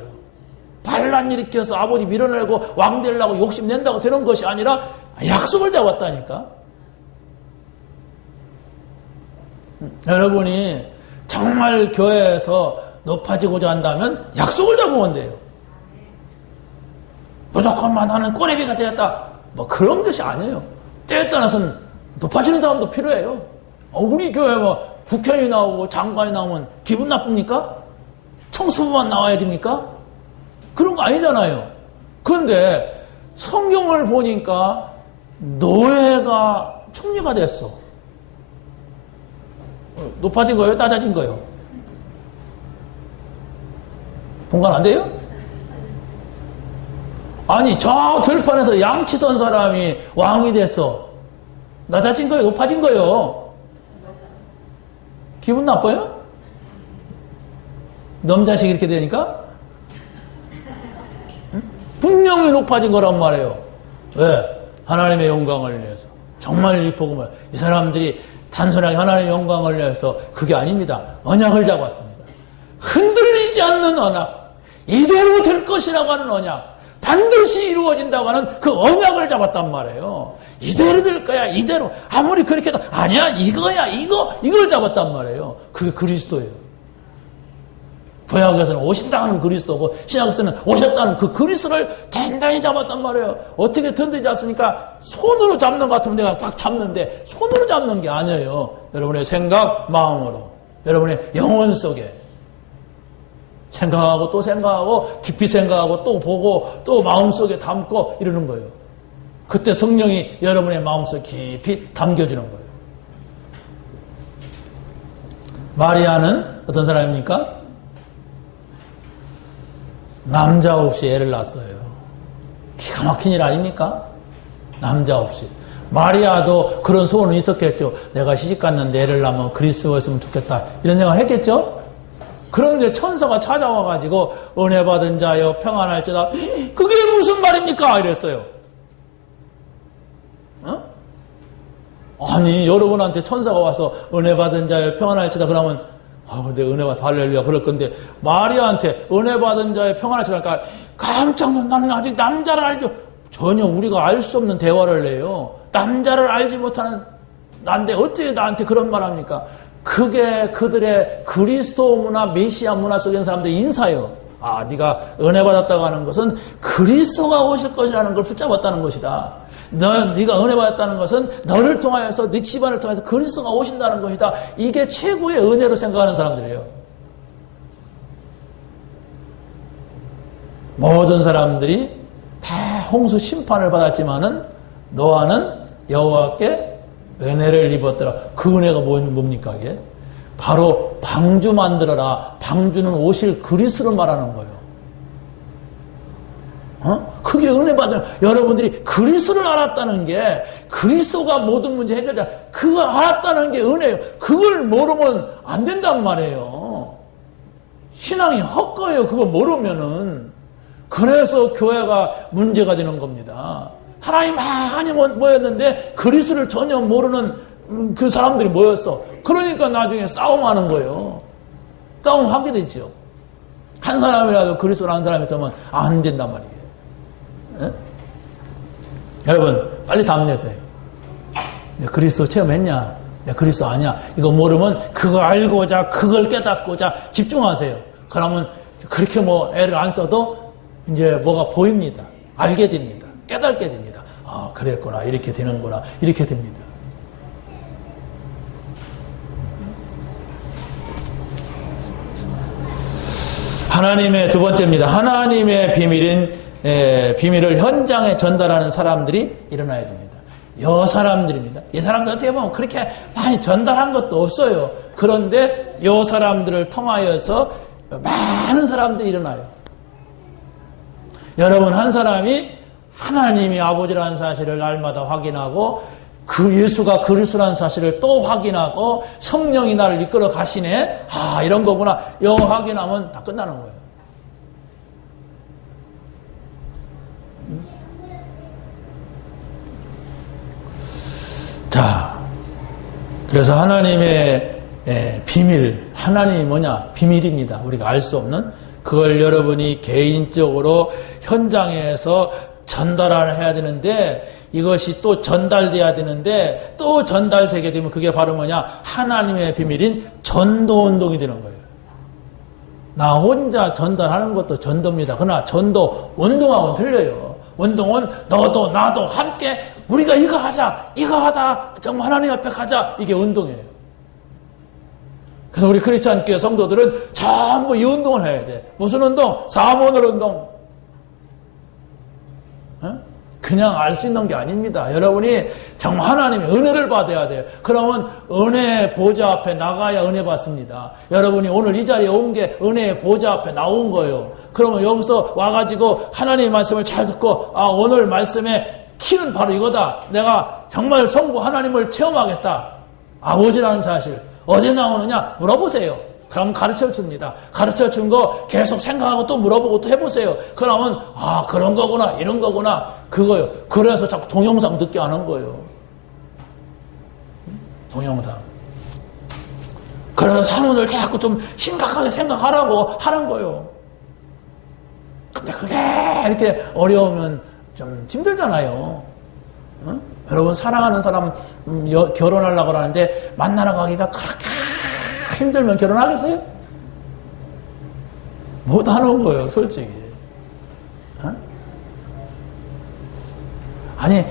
반란 일으켜서 아버지 밀어내고 왕 되려고 욕심낸다고 되는 것이 아니라 약속을 잡았다니까. 여러분이 정말 교회에서 높아지고자 한다면 약속을 잡으면 돼요. 무조건만 하는 꼬레비가 되었다. 뭐 그런 것이 아니에요. 때에 따라서는 높아지는 사람도 필요해요. 우리 교회 뭐 국회의원이 나오고 장관이 나오면 기분 나쁩니까? 청소부만 나와야 됩니까? 그런 거 아니잖아요. 그런데 성경을 보니까 노예가 총리가 됐어. 높아진 거예요? 낮아진 거예요? 공감 안 돼요? 아니 저 들판에서 양치던 사람이 왕이 됐어. 낮아진 거예요? 높아진 거예요? 기분 나빠요? 넘자식 이렇게 되니까? 분명히 높아진 거란 말이에요. 왜? 하나님의 영광을 위해서. 정말 이 복음을 이 사람들이 단순하게 하나님의 영광을 위해서 그게 아닙니다. 언약을 잡았습니다. 흔들리지 않는 언약, 이대로 될 것이라고 하는 언약, 반드시 이루어진다고 하는 그 언약을 잡았단 말이에요. 이대로 될 거야, 이대로. 아무리 그렇게 해도 아니야, 이거야, 이걸 잡았단 말이에요. 그게 그리스도예요. 구약에서는 오신다는 그리스도고 신약에서는 오셨다는 그 그리스도를 단단히 잡았단 말이에요. 어떻게 든든히 잡습니까? 손으로 잡는 것 같으면 내가 꽉 잡는데 손으로 잡는 게 아니에요. 여러분의 생각, 마음으로. 여러분의 영혼 속에 생각하고 또 생각하고 깊이 생각하고 또 보고 또 마음속에 담고 이러는 거예요. 그때 성령이 여러분의 마음속에 깊이 담겨주는 거예요. 마리아는 어떤 사람입니까? 남자 없이 애를 낳았어요. 기가 막힌 일 아닙니까? 남자 없이. 마리아도 그런 소원은 있었겠죠. 내가 시집 갔는데 애를 낳으면 그리스도였으면 좋겠다. 이런 생각을 했겠죠? 그런데 천사가 찾아와가지고 은혜 받은 자여 평안할지다. 그게 무슨 말입니까? 이랬어요. 어? 아니 여러분한테 천사가 와서 은혜 받은 자여 평안할지다 그러면 내 은혜 받아서 할렐루야 그럴 건데 마리아한테 은혜 받은 자의 평안할지다 그러니까 깜짝 놀라. 나는 아직 남자를 알죠. 전혀 우리가 알 수 없는 대화를 해요. 남자를 알지 못하는 난데 어떻게 나한테 그런 말 합니까? 그게 그들의 그리스도 문화, 메시아 문화 속에 있는 사람들의 인사예요. 아, 네가 은혜 받았다고 하는 것은 그리스도가 오실 것이라는 걸 붙잡았다는 것이다. 네가 은혜 받았다는 것은 너를 통하여서 네 집안을 통해서 그리스도가 오신다는 것이다. 이게 최고의 은혜로 생각하는 사람들이에요. 모든 사람들이 다 홍수 심판을 받았지만은 노아는 여호와께 은혜를 입었더라. 그 은혜가 뭡니까 이게? 바로 방주 만들어라. 방주는 오실 그리스도를 말하는 거예요. 그게 은혜 받은 여러분들이 그리스도를 알았다는 게 그리스도가 모든 문제 해결자. 그거 알았다는 게 은혜예요. 그걸 모르면 안 된단 말이에요. 신앙이 헛거예요. 그거 모르면은. 그래서 교회가 문제가 되는 겁니다. 사람이 많이 모였는데 그리스도를 전혀 모르는 그 사람들이 모였어. 그러니까 나중에 싸움하는 거예요. 싸움하게 되죠. 한 사람이라도 그리스도를 아는 사람이 있으면 안 된단 말이에요. 에? 여러분 빨리 답 내세요. 내가 그리스도 체험했냐? 내가 그리스도 아니야? 이거 모르면 그거 알고자 그걸 깨닫고자 집중하세요. 그러면 그렇게 뭐 애를 안 써도 이제 뭐가 보입니다. 알게 됩니다. 깨닫게 됩니다. 아, 그랬구나. 이렇게 되는구나. 이렇게 됩니다. 하나님의 두 번째입니다. 하나님의 비밀을 현장에 전달하는 사람들이 일어나야 됩니다. 여 사람들입니다. 이 사람들 어떻게 보면 그렇게 많이 전달한 것도 없어요. 그런데 여 사람들을 통하여서 많은 사람들이 일어나요. 여러분 한 사람이 하나님이 아버지라는 사실을 날마다 확인하고 그 예수가 그리스도라는 사실을 또 확인하고 성령이 나를 이끌어 가시네. 아 이런 거구나. 요 확인하면 다 끝나는 거예요. 자, 그래서 하나님의 비밀, 하나님이 뭐냐? 비밀입니다. 우리가 알 수 없는. 그걸 여러분이 개인적으로 현장에서 전달을 해야 되는데, 이것이 또 전달돼야 되는데, 또 전달되게 되면 그게 바로 뭐냐? 하나님의 비밀인 전도운동이 되는 거예요. 나 혼자 전달하는 것도 전도입니다. 그러나 전도, 운동하고는 틀려요. 운동은 너도 나도 함께 우리가 이거 하자, 이거 하다 정말 하나님 앞에 가자, 이게 운동이에요. 그래서 우리 크리스찬 교회 성도들은 전부 이 운동을 해야 돼. 무슨 운동? 사모늘 운동. 그냥 알 수 있는 게 아닙니다. 여러분이 정말 하나님의 은혜를 받아야 돼요. 그러면 은혜의 보좌 앞에 나가야 은혜 받습니다. 여러분이 오늘 이 자리에 온 게 은혜의 보좌 앞에 나온 거예요. 그러면 여기서 와가지고 하나님의 말씀을 잘 듣고, 아, 오늘 말씀의 키는 바로 이거다. 내가 정말 성부 하나님을 체험하겠다. 아버지라는 사실. 어디 나오느냐? 물어보세요. 그럼 가르쳐 줍니다. 가르쳐 준 거 계속 생각하고 또 물어보고 또 해보세요. 그러면, 아, 그런 거구나, 이런 거구나. 그거요. 그래서 자꾸 동영상 듣게 하는 거예요. 동영상. 그래서 사문을 자꾸 좀 심각하게 생각하라고 하는 거예요. 근데 그게 이렇게 어려우면 좀 힘들잖아요. 응? 여러분, 사랑하는 사람 결혼하려고 하는데 만나러 가기가 그렇게 힘들면 결혼하겠어요? 못 하는 거예요, 솔직히. 어? 아니,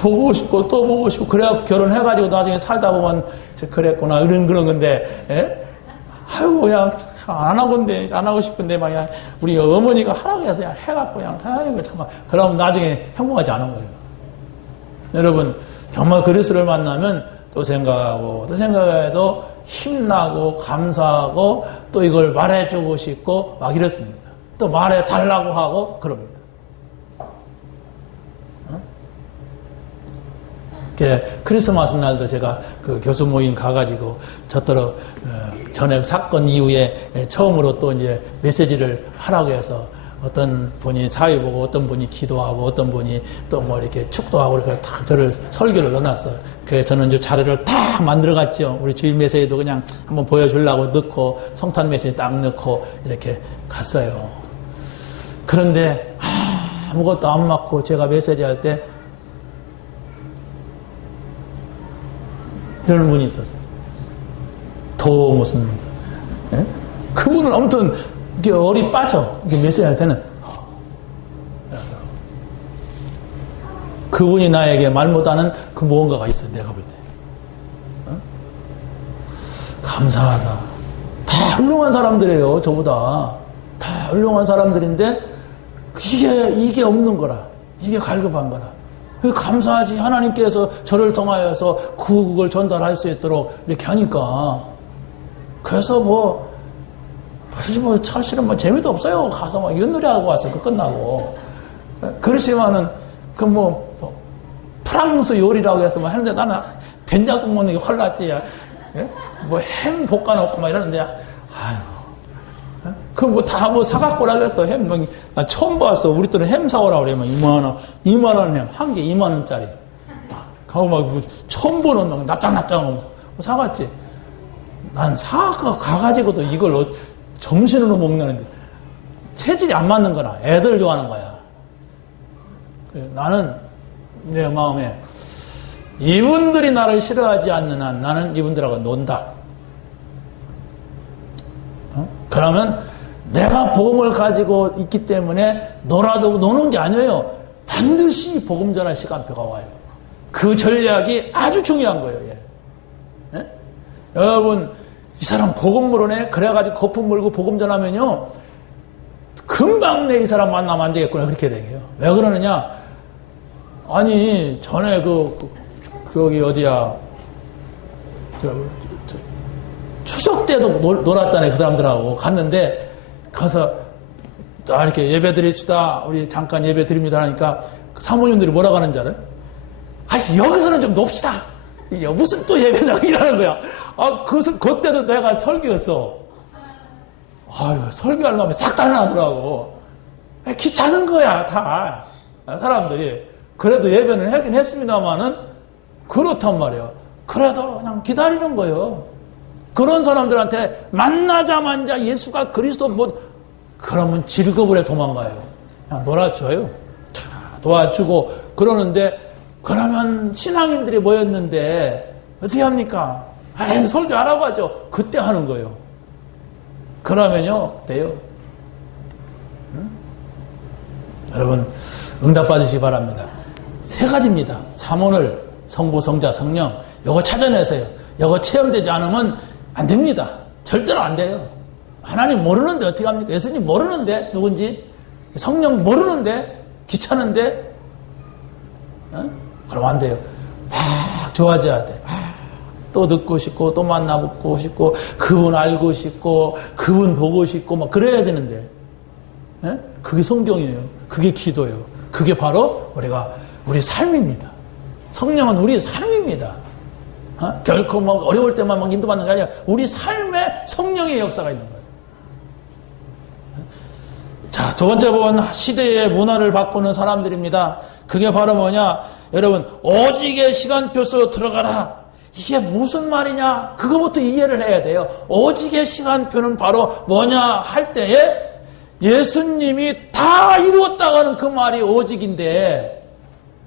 보고 싶고 또 보고 싶고 그래갖고 결혼해가지고 나중에 살다 보면 그랬구나, 그런 건데, 예? 아유, 그냥 안 하건데, 안 하고 싶은데, 막 그냥 우리 어머니가 하라고 해서 그냥 해갖고 그냥, 아이고, 참아. 그러면 나중에 행복하지 않은 거예요. 여러분, 정말 그리스도를 만나면 또 생각하고, 또 생각해도 힘나고, 감사하고, 또 이걸 말해주고 싶고, 막 이렇습니다. 또 말해달라고 하고, 그럽니다. 크리스마스 날도 제가 그 교수 모임 가가지고 저더러 전에 사건 이후에 처음으로 또 이제 메시지를 하라고 해서 어떤 분이 사회 보고 어떤 분이 기도하고 어떤 분이 또 뭐 이렇게 축도하고 이렇게 딱 저를 설교를 넣어놨어요. 그래서 저는 이제 자료를 딱 만들어 갔죠. 우리 주일 메시지도 그냥 한번 보여주려고 넣고 성탄 메시지 딱 넣고 이렇게 갔어요. 그런데 아무것도 안 맞고 제가 메시지 할 때 이런 분이 있었어요. 더 무슨, 예? 그분은 아무튼, 이게 얼이 빠져. 이게 메시지 할 때는. 그분이 나에게 말 못하는 그 무언가가 있어, 내가 볼 때. 어? 감사하다. 다 훌륭한 사람들이에요, 저보다. 다 훌륭한 사람들인데, 이게 없는 거라. 이게 갈급한 거라. 감사하지. 하나님께서 저를 통하여서 그걸 전달할 수 있도록 이렇게 하니까. 그래서 사실은 재미도 없어요. 가서 막 윷놀이하고 왔어요. 그 끝나고. 그렇지만은, 프랑스 요리라고 해서 하는데 나는 된장국 먹는 게 훨 낫지. 예? 햄 볶아놓고 막 이러는데, 아유. 다 사갖고 오라 그랬어. 햄, 나 처음 봤어. 우리 때는 햄 사오라 그러면 2만원 햄. 한 개 2만원짜리. 가고 처음 보는 납작납작한 거 사갔지. 난 가가지고도 이걸 점심으로 먹는데 체질이 안 맞는 거라. 애들 좋아하는 거야. 나는 내 마음에 이분들이 나를 싫어하지 않는 한 나는 이분들하고 논다. 그러면 내가 복음을 가지고 있기 때문에 노는 게 아니에요. 반드시 복음 전할 시간표가 와요. 그 전략이 아주 중요한 거예요. 예? 예? 여러분, 이 사람 복음 모르네? 그래가지고 거품 물고 복음 전하면요, 금방 내 이 사람 만나면 안 되겠구나. 그렇게 되게요. 왜 그러느냐? 아니, 전에 거기 어디야, 추석 때도 놀았잖아요. 그 사람들하고 갔는데 가서 이렇게 예배 드립시다. 우리 잠깐 예배 드립니다 하니까 사모님들이 뭐라고 하는지 알아요? 여기서는 좀 놉시다. 무슨 또 예배냐 이러는 거야. 그때도 내가 설교였어. 설교할 마음이 싹 달라나더라고. 귀찮은 거야 다 사람들이. 그래도 예배는 하긴 했습니다만은 그렇단 말이에요. 그래도 그냥 기다리는 거예요. 그런 사람들한테 만나자마자 예수가 그리스도 뭐 그러면 질겁을 해 도망가요. 그냥 놀아줘요. 도와주고 그러는데 그러면 신앙인들이 모였는데 어떻게 합니까? 설교 안 하고 하죠. 그때 하는 거예요. 그러면요 돼요. 응? 여러분 응답 받으시기 바랍니다. 세 가지입니다. 삼원을 성부, 성자, 성령 요거 찾아내세요. 요거 체험되지 않으면 안 됩니다. 절대로 안 돼요. 하나님 모르는데 어떻게 합니까? 예수님 모르는데 누군지 성령 모르는데 귀찮은데 그럼 안 돼요. 막 좋아져야 돼. 또 듣고 싶고 또 만나보고 싶고 그분 알고 싶고 그분 보고 싶고 막 그래야 되는데 그게 성경이에요. 그게 기도예요. 그게 바로 우리 삶입니다. 성령은 우리의 삶입니다. 결코 뭐 어려울 때만 막 인도받는 게 아니라 우리 삶에 성령의 역사가 있는 거예요. 자, 두 번째 본 시대의 문화를 바꾸는 사람들입니다. 그게 바로 뭐냐? 여러분, 오직의 시간표 속에 들어가라. 이게 무슨 말이냐? 그거부터 이해를 해야 돼요. 오직의 시간표는 바로 뭐냐 할 때에 예수님이 다 이루었다고 하는 그 말이 오직인데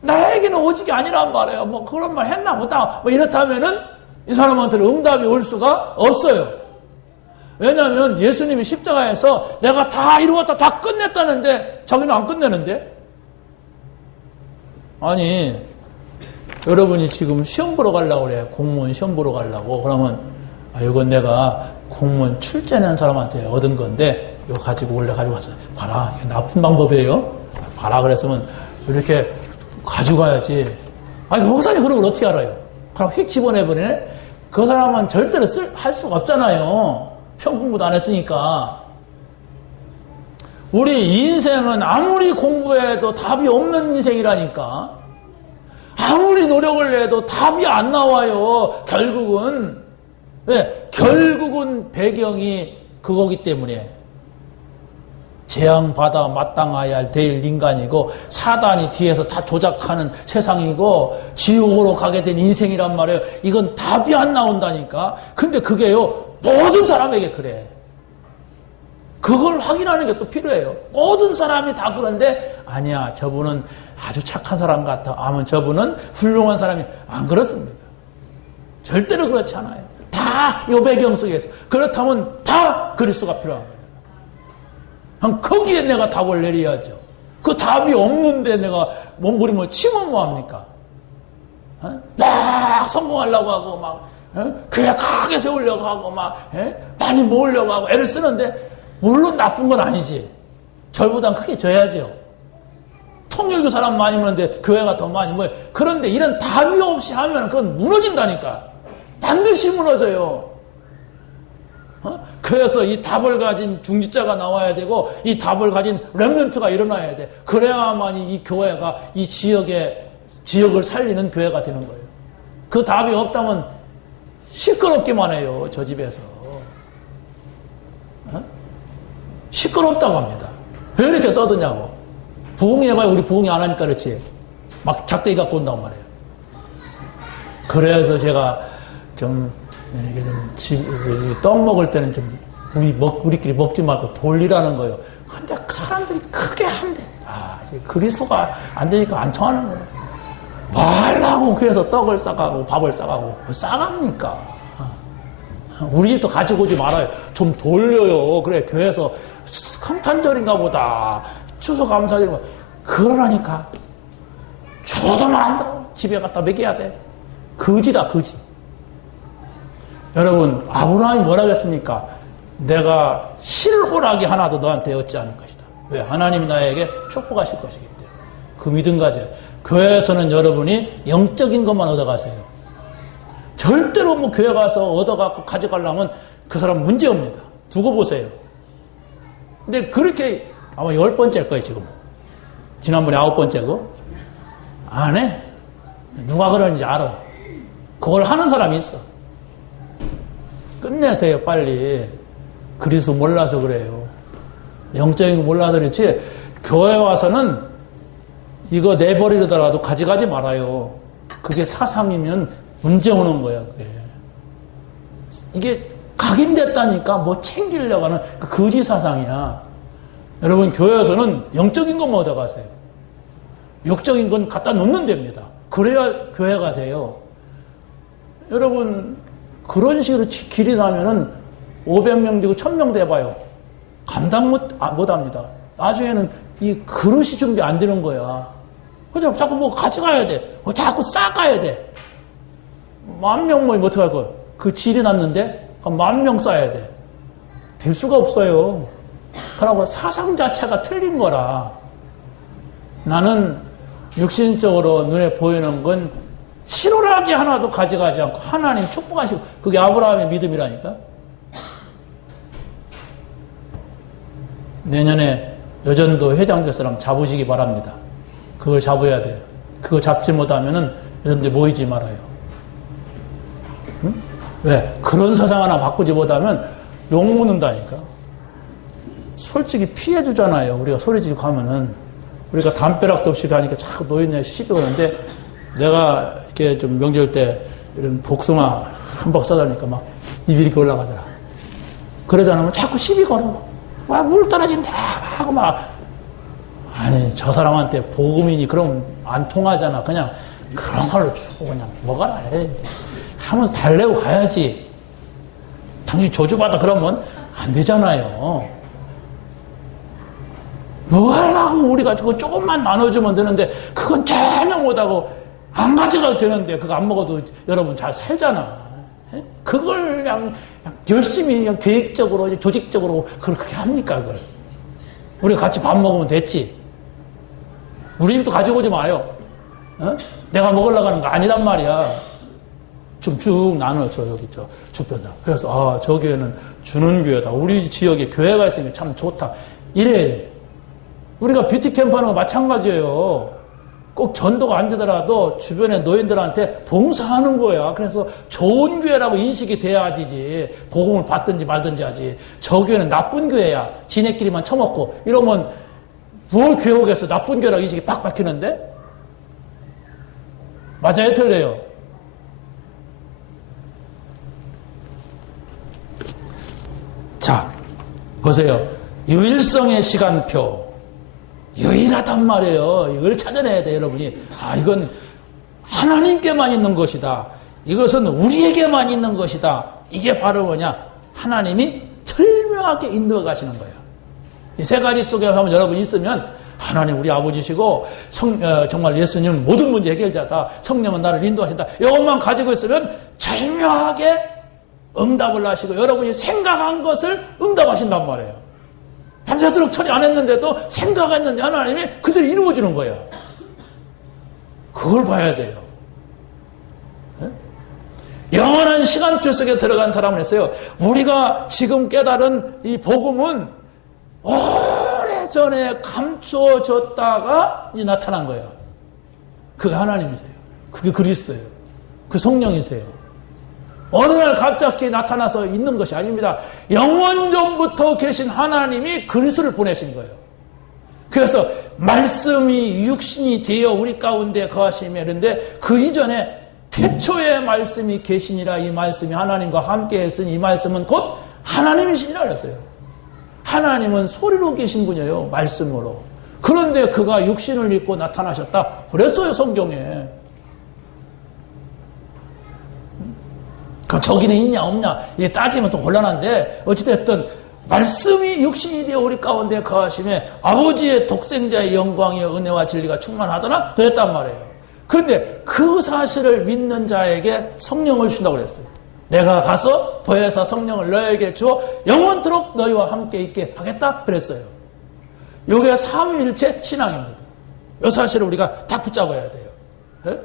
나에게는 오직이 아니란 말이에요. 뭐 그런 말 했나 보다. 뭐 이렇다면은 이 사람한테는 응답이 올 수가 없어요. 왜냐하면 예수님이 십자가에서 내가 다 이루었다, 다 끝냈다는데 자기는 안 끝내는데? 아니, 여러분이 지금 시험 보러 가려고 그래. 공무원 시험 보러 가려고. 그러면 이건 내가 공무원 출제하는 사람한테 얻은 건데 이거 가지고 원래 가지고 왔어. 봐라. 이게 나쁜 방법이에요. 봐라. 그랬으면 이렇게 가지고 가야지. 아니, 목사님 그런 걸 어떻게 알아요? 그럼 휙 집어내버리네? 그 사람은 절대로 할 수가 없잖아요. 시험 공부도 안 했으니까. 우리 인생은 아무리 공부해도 답이 없는 인생이라니까. 아무리 노력을 해도 답이 안 나와요. 결국은. 왜? 결국은 배경이 그거기 때문에. 재앙받아 마땅하여야 할 대일 인간이고 사단이 뒤에서 다 조작하는 세상이고 지옥으로 가게 된 인생이란 말이에요. 이건 답이 안 나온다니까. 근데 그게요. 모든 사람에게 그래. 그걸 확인하는 게 또 필요해요. 모든 사람이 다 그런데 아니야. 저분은 아주 착한 사람 같아. 아면 저분은 훌륭한 사람이 안 그렇습니다. 절대로 그렇지 않아요. 다 이 배경 속에서. 그렇다면 다 그리스도가 필요한 거예요. 거기에 내가 답을 내려야죠. 그 답이 없는데 내가 몸부림을 치면 뭐합니까? 막 성공하려고 하고 막 교회 크게 세우려고 하고 막 많이 모으려고 하고 애를 쓰는데 물론 나쁜 건 아니지. 절보단 크게 져야죠. 통일교 사람 많이 모는데 교회가 더 많이 모여. 그런데 이런 답이 없이 하면 그건 무너진다니까. 반드시 무너져요. 그래서 이 답을 가진 중직자가 나와야 되고 이 답을 가진 렘넌트가 일어나야 돼. 그래야만 이 교회가 이 지역을 살리는 교회가 되는 거예요. 그 답이 없다면 시끄럽기만 해요. 저 집에서. 시끄럽다고 합니다. 왜 이렇게 떠드냐고. 부흥이 해봐야 우리 부흥이 안 하니까 그렇지. 막 작대기 갖고 온다고 말해요. 그래서 제가 이게 떡 먹을 때는 우리끼리 먹지 말고 돌리라는 거예요. 근데 사람들이 크게 한대. 그리스도가 안 되니까 안 통하는 거예요. 말라고 교회에서 떡을 싸가고 밥을 싸가고 싸갑니까? 우리 집도 가지고 오지 말아요. 좀 돌려요. 그래, 교회에서 성탄절인가 보다. 추수감사절인가 보다. 그러라니까. 줘도만 안 들어. 집에 갖다 먹여야 돼. 거지다, 거지. 여러분, 아브라함이 뭐라 그랬습니까? 내가 실호락이 하나도 너한테 얻지 않을 것이다. 왜? 하나님이 나에게 축복하실 것이기 때문에. 그 믿음 가져요. 교회에서는 여러분이 영적인 것만 얻어가세요. 절대로 뭐 교회 가서 얻어갖고 가져가려면 그 사람 문제입니다. 두고 보세요. 근데 그렇게 아마 10번째일 거예요, 지금. 지난번에 9번째고. 안 해. 누가 그러는지 알아. 그걸 하는 사람이 있어. 끝내세요, 빨리. 그리스도 몰라서 그래요. 영적인 거 몰라서 그렇지. 교회 와서는 이거 내버리려다가도 가져가지 말아요. 그게 사상이면 문제 오는 거야, 그게. 이게 각인됐다니까 뭐 챙기려고 하는 그 거지 사상이야. 여러분, 교회에서는 영적인 것만 얻어가세요. 육적인 건 갖다 놓는 됩니다. 그래야 교회가 돼요. 여러분, 그런 식으로 길이 나면은 500명 되고 1000명 돼봐요. 감당 못 합니다. 나중에는 이 그릇이 준비 안 되는 거야. 그죠? 자꾸 뭐 가져가야 돼. 자꾸 싹가야 돼. 10,000명 모이면 어떡할 거야? 그 질이 났는데, 10,000명 쌓아야 돼. 될 수가 없어요. 그러고 사상 자체가 틀린 거라. 나는 육신적으로 눈에 보이는 건 실오라기 하나도 가져가지 않고 하나님 축복하시고, 그게 아브라함의 믿음이라니까. 내년에 여전도 회장 될 사람 잡으시기 바랍니다. 그걸 잡아야 돼요. 그거 잡지 못하면은 여전도 모이지 말아요. 응? 왜? 그런 사상 하나 바꾸지 못하면 욕먹는다니까. 솔직히 피해주잖아요. 우리가 소리지르고 하면은. 우리가 담벼락도 없이 가니까 자꾸 노인네 시비 오는데, 내가 이렇게 좀 명절 때 이런 복숭아 한 박 싸다니까 막 입이 이렇게 올라가더라. 그러지 않으면 자꾸 시비 걸어. 와, 물 떨어진다 하고 막. 아니, 저 사람한테 복음이니 그럼 안 통하잖아. 그냥 그런 걸로 주고 그냥 먹어라 해. 하면서 달래고 가야지. 당신 저주받아 그러면 안 되잖아요. 뭐 하려고 우리가 그거 조금만 나눠주면 되는데, 그건 전혀 못하고 안 가져가도 되는데, 그거 안 먹어도 여러분 잘 살잖아. 그걸 그냥 열심히 그냥 계획적으로, 조직적으로 그렇게 합니까, 그걸? 우리가 같이 밥 먹으면 됐지. 우리 집도 가지고 오지 마요. 어? 내가 먹으려고 하는 거 아니란 말이야. 좀 쭉 나눠줘, 여기 주변에. 그래서, 저 교회는 주는 교회다. 우리 지역에 교회가 있으면 참 좋다. 이래. 우리가 뷰티 캠프 하는 거 마찬가지예요. 꼭 전도가 안 되더라도 주변의 노인들한테 봉사하는 거야. 그래서 좋은 교회라고 인식이 돼야지. 복음을 받든지 말든지 하지. 저 교회는 나쁜 교회야. 지네끼리만 처먹고. 이러면 뭘 교회 오겠어. 나쁜 교회라고 인식이 팍 박히는데? 맞아요? 틀려요? 자, 보세요. 유일성의 시간표. 유일하단 말이에요. 이걸 찾아내야 돼, 여러분이. 이건 하나님께만 있는 것이다. 이것은 우리에게만 있는 것이다. 이게 바로 뭐냐? 하나님이 절묘하게 인도해 가시는 거예요. 이 세 가지 속에 한번 여러분 있으면, 하나님 우리 아버지시고, 정말 예수님은 모든 문제 해결자다. 성령은 나를 인도하신다. 이것만 가지고 있으면 절묘하게 응답을 하시고, 여러분이 생각한 것을 응답하신단 말이에요. 밤새도록 처리 안 했는데도 생각했는데 하나님이 그대로 이루어주는 거예요. 그걸 봐야 돼요. 네? 영원한 시간표 속에 들어간 사람은 했어요. 우리가 지금 깨달은 이 복음은 오래전에 감추어졌다가 이제 나타난 거예요. 그게 하나님이세요. 그게 그리스도예요. 그 성령이세요. 어느 날 갑자기 나타나서 있는 것이 아닙니다. 영원전부터 계신 하나님이 그리스도를 보내신 거예요. 그래서 말씀이 육신이 되어 우리 가운데 거하시며, 그런데 그 이전에 태초에 말씀이 계시니라. 이 말씀이 하나님과 함께 했으니 이 말씀은 곧 하나님이시니라 그랬어요. 하나님은 소리로 계신 분이에요. 말씀으로. 그런데 그가 육신을 입고 나타나셨다. 그랬어요, 성경에. 그럼 저기는 있냐 없냐 이게 따지면 또 곤란한데, 어찌됐든 말씀이 육신이 되어 우리 가운데 거하심에 아버지의 독생자의 영광이여 은혜와 진리가 충만하더라 그랬단 말이에요. 그런데 그 사실을 믿는 자에게 성령을 주신다고 그랬어요. 내가 가서 보혜사 성령을 너에게 주어 영원토록 너희와 함께 있게 하겠다 그랬어요. 이게 삼위일체 신앙입니다. 이 사실을 우리가 다 붙잡아야 돼요. 네?